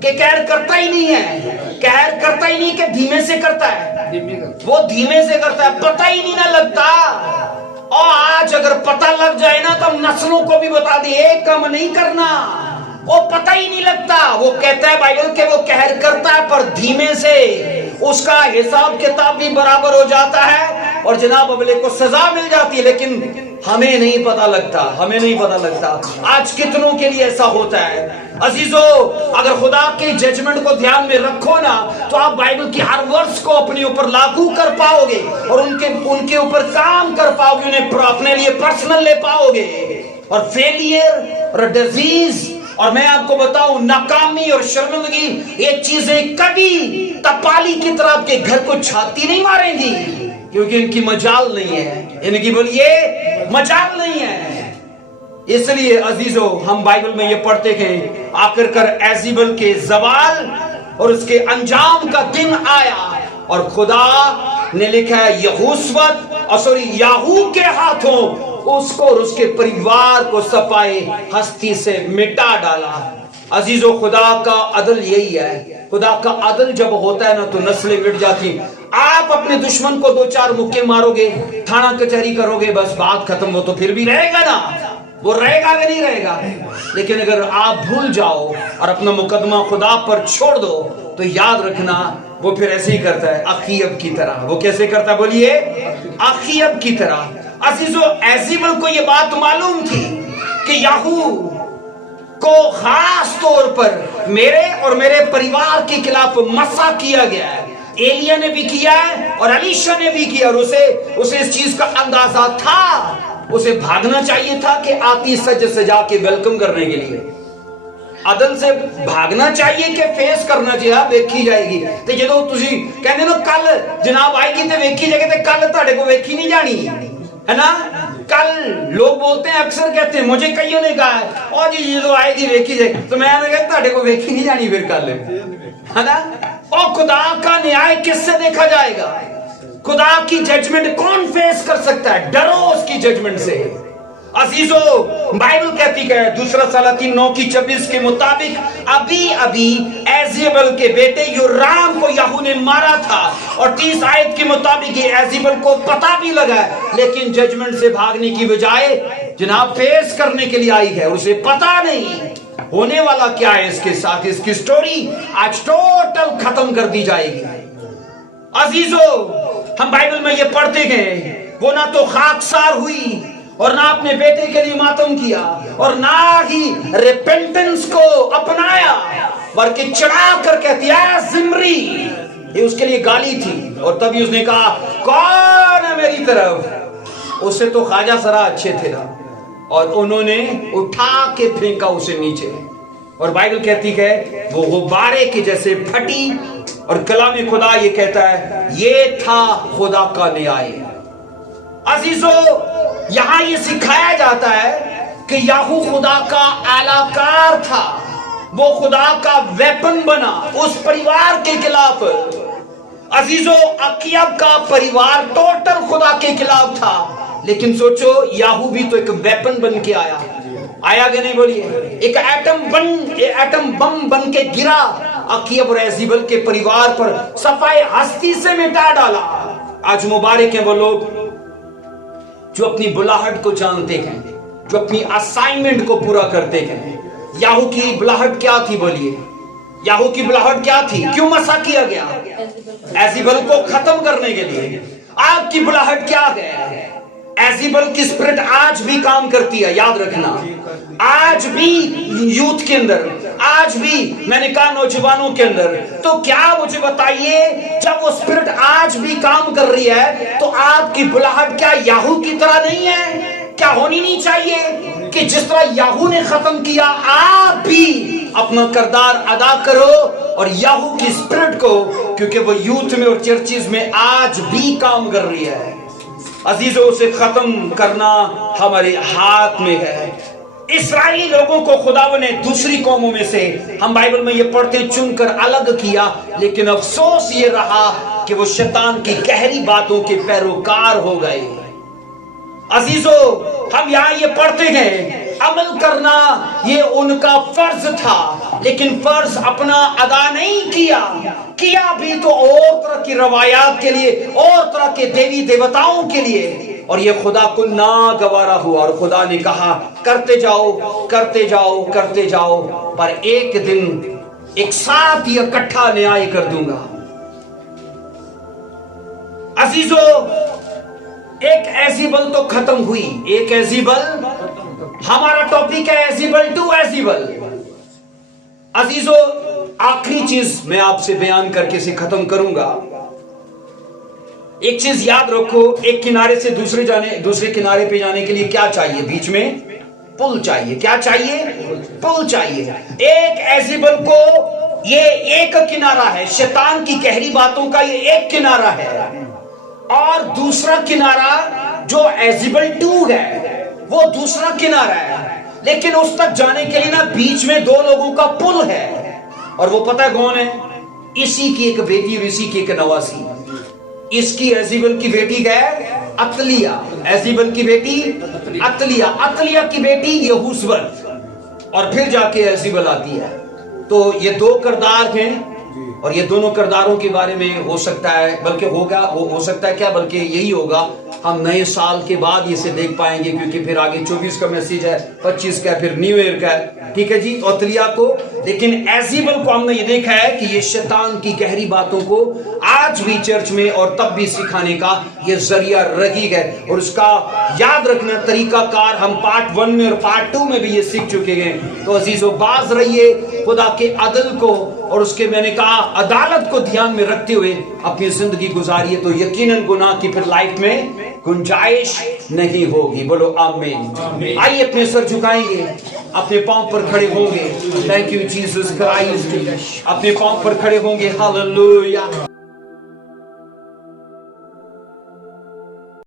کہ قہر کرتا ہی نہیں ہے، قہر کرتا ہی نہیں کہ دھیمے سے کرتا ہے، وہ دھیمے سے کرتا ہے، پتہ ہی نہیں نہ لگتا. اور آج اگر پتہ لگ جائے نا تو ہم نسلوں کو بھی بتا دیں ایک کم نہیں کرنا، وہ پتہ ہی نہیں لگتا. وہ کہتا ہے بائبل کہ وہ قہر کرتا ہے پر دھیمے سے، اس کا حساب کتاب بھی برابر ہو جاتا ہے اور جناب اگلے کو سزا مل جاتی ہے، لیکن ہمیں نہیں پتہ لگتا، ہمیں نہیں پتہ لگتا. آج کتنوں کے لیے ایسا ہوتا ہے. عزیزو اگر خدا کے ججمنٹ کو دھیان میں رکھو نا تو آپ بائبل کی ہر ورس کو اپنے اوپر لاگو کر پاؤ گے اور ان کے اوپر کام کر پاؤ گے، انہیں اپنے لیے پرسنل لے پاؤ گے. اور فیلئر اور ڈیزیز اور میں آپ کو بتاؤں ناکامی اور شرمندگی، یہ چیزیں کبھی تپالی کی طرح آپ کے گھر کو چھاتی نہیں ماریں گی، کیونکہ ان کی مجال نہیں ہے، ان کی بولیے مجال نہیں ہے. اس لیے عزیزو ہم بائبل میں یہ پڑھتے ہیں آخر کر ایزیبل کے زوال اور اس کے انجام کا دن آیا اور خدا نے لکھا ہے یاہو کے ہاتھوں اس کو اور اس کے پریوار کو صفائے ہستی سے مٹا ڈالا. عزیزو خدا کا عدل یہی ہے، خدا کا عدل جب ہوتا ہے نا تو نسلیں مٹ جاتی. آپ اپنے دشمن کو 2-4 مکے مارو گے، تھانہ کچہری کرو گے، بس بات ختم، ہو تو پھر بھی رہے گا نا، وہ رہے گا کہ نہیں رہے گا. لیکن اگر آپ بھول جاؤ اور اپنا مقدمہ خدا پر چھوڑ دو تو یاد رکھنا وہ پھر ایسے ہی کرتا ہے اخیب کی طرح. وہ کیسے کرتا ہے بولیے؟ اخیب کی طرح. عزیزو ایزیبل کو یہ بات معلوم تھی کہ یاہو کو خاص طور پر میرے اور میرے پریوار کے خلاف مسا کیا گیا ہے. ایلیا نے بھی کیا ہے اور الیشا نے بھی کیا، اور اسے اس چیز کا اندازہ تھا، اسے بھاگنا چاہیے تھا کہ آتی سج سجا کے ویلکم کرنے کے لیے. عدل سے بھاگنا چاہیے کہ فیس کرنا چاہیے؟ ویکھی جائے گی. تے جدوں تسی کہندے نا کل جناب آئے گی تے ویکھی جائے گی، تے کل تہاڈے کو ویکھی نہیں جانی ہے نا. کل لوگ بولتے ہیں، اکثر کہتے ہیں، مجھے کئیوں نے کہا ہے او جی جدوں آئے گی ویکھی جائے گی، تو میں نے کہا تہاڈے کو ویکھی نہیں جانی پھر کل ہے نا. اور خدا کا نیائے کس سے دیکھا جائے گا؟ خدا کی ججمنٹ کون فیس کر سکتا ہے؟ ڈرو اس کی ججمنٹ سے عزیزو. بائبل کہتی ہے دوسرا سلاطین 9:26 کے مطابق ابھی ایزیبل کے بیٹے یورام کو یہو نے مارا تھا، اور 30 آیت کے مطابق یہ ایزیبل کو پتہ بھی لگا ہے، لیکن ججمنٹ سے بھاگنے کی بجائے جناب فیس کرنے کے لیے آئی ہے. اسے پتہ نہیں ہونے والا کیا ہے اس کے ساتھ. اس کی سٹوری آج ٹوٹل ختم کر دی جائے گی. عزیزو ہم بائبل میں یہ پڑھتے گئے، وہ نہ تو خاکسار ہوئی اور نہ اپنے بیٹے کے لیے ماتم کیا اور نہ ہی ریپنٹنس کو اپنایا، بلکہ چڑھا کر کہتی ہے زمری. یہ اس کے لیے گالی تھی، اور تبھی اس نے کہا کون ہے میری طرف. اس سے تو خواجہ سرا اچھے تھے نا، اور انہوں نے اٹھا کے پھینکا اسے نیچے. اور بائبل کہتی ہے وہ غبارے کے جیسے پھٹی، اور کلام خدا یہ کہتا ہے یہ تھا خدا کا نیائے. عزیزو یہاں یہ سکھایا جاتا ہے کہ یاہو خدا کا اعلی کار تھا، وہ خدا کا ویپن بنا اس پریوار کے خلاف. عزیزو اکیاب کا پریوار ٹوٹل خدا کے خلاف تھا، لیکن سوچو یاہو بھی تو ایک ویپن بن کے آیا کہ نہیں بولیے؟ ایک ایٹم بم بن کے گرا اکیاب اور ایزیبل کے پریوار پر، صفائے ہستی سے مٹا ڈالا. آج مبارک ہیں وہ لوگ جو اپنی بلاہٹ کو جانتے ہیں، جو اپنی اسائنمنٹ کو پورا کرتے ہیں. یاہو کی بلاہٹ کیا تھی بولیے؟ یاہو کی بلاہٹ کیا تھی؟ کیوں مسا کیا گیا؟ ایزیبل کو ختم کرنے کے لیے. آپ کی بلاہٹ کیا ہے؟ ایزیبل کی سپرٹ آج بھی کام کرتی ہے، یاد رکھنا. آج بھی یوتھ کے اندر، آج بھی میں نے کہا نوجوانوں کے اندر. تو کیا مجھے بتائیے جب وہ سپرٹ آج بھی کام کر رہی ہے تو آپ کی بلاہٹ کیا یاہو کی طرح نہیں ہے؟ کیا ہونی نہیں چاہیے کہ جس طرح یاہو نے ختم کیا آپ بھی اپنا کردار ادا کرو اور یاہو کی سپرٹ کو، کیونکہ وہ یوتھ میں اور چرچز میں آج بھی کام کر رہی ہے. عزیزوں اسے ختم کرنا ہمارے ہاتھ میں ہے. اسرائیلی لوگوں کو خداوند نے دوسری قوموں میں سے، ہم بائبل میں یہ پڑھتے، چن کر الگ کیا، لیکن افسوس یہ رہا کہ وہ شیطان کی گہری باتوں کے پیروکار ہو گئے. عزیزوں ہم یہاں یہ پڑھتے ہیں عمل کرنا یہ ان کا فرض تھا، لیکن فرض اپنا ادا نہیں کیا بھی تو اور طرح کی روایات کے لیے، اور طرح کے دیوی دیوتاؤں کے لیے، اور یہ خدا کو ناگوارا ہوا. اور خدا نے کہا کرتے جاؤ پر ایک دن ایک ساتھ یہ اکٹھا نیائے کر دوں گا. عزیزوں ایک ایزیبل تو ختم ہوئی، ایک ایزیبل، ہمارا ٹاپک ہے ایزیبل ٹو ایزیبل. عزیزوں آخری چیز میں آپ سے بیان کر کے اسے ختم کروں گا. ایک چیز یاد رکھو، ایک کنارے سے دوسرے کنارے پہ جانے کے لیے کیا چاہیے؟ بیچ میں پل چاہیے. کیا چاہیے؟ پل چاہیے. ایک ایزیبل کو یہ ایک کنارہ ہے، شیطان کی گہری باتوں کا یہ ایک کنارہ ہے، اور دوسرا کنارہ جو ایزیبل 2 ہے وہ دوسرا کنارہ ہے. لیکن اس تک جانے کے لیے نا بیچ میں 2 لوگوں کا پل ہے، اور وہ پتہ ہے کون ہے؟ اسی کی ایک بیٹی اور اسی کی ایک نواسی. اس کی ایزیبل کی بیٹی ہے عتلیہ، ایزیبل کی بیٹی عتلیہ کی بیٹی یہوشبت، اور پھر جا کے ایزیبل آتی ہے. تو یہ 2 کردار ہیں، اور یہ دونوں کرداروں کے بارے میں ہو سکتا ہے، بلکہ ہو سکتا ہے کیا، بلکہ یہی ہوگا، ہم نئے سال کے بعد اسے دیکھ پائیں گے، کیونکہ پھر آگے 24 کا میسیج ہے، 25 کا، پھر نیو ایئر کا ہے. ٹھیک ہے جی، عتلیہ کو. لیکن ایزیبل کو ہم نے یہ دیکھا ہے کہ یہ شیطان کی گہری باتوں کو آج بھی چرچ میں اور تب بھی سکھانے کا یہ ذریعہ رہی ہے، اور اس کا یاد رکھنا طریقہ کار ہم پارٹ 1 میں اور پارٹ 2 میں بھی یہ سیکھ چکے ہیں. تو عزیزو باز رہیے، خدا کے عدل کو اور اس کے میں نے کہا عدالت کو دھیان میں رکھتے ہوئے اپنی زندگی گزاریے، تو یقیناً گناہ کی پھر لائف میں गुंजाइश नहीं होगी। बोलो आमीन। आइए अपने सर झुकाएंगे, अपने पांव पर खड़े होंगे। Thank you Jesus Christ. अपने पांव पर खड़े होंगे। हालेलुया।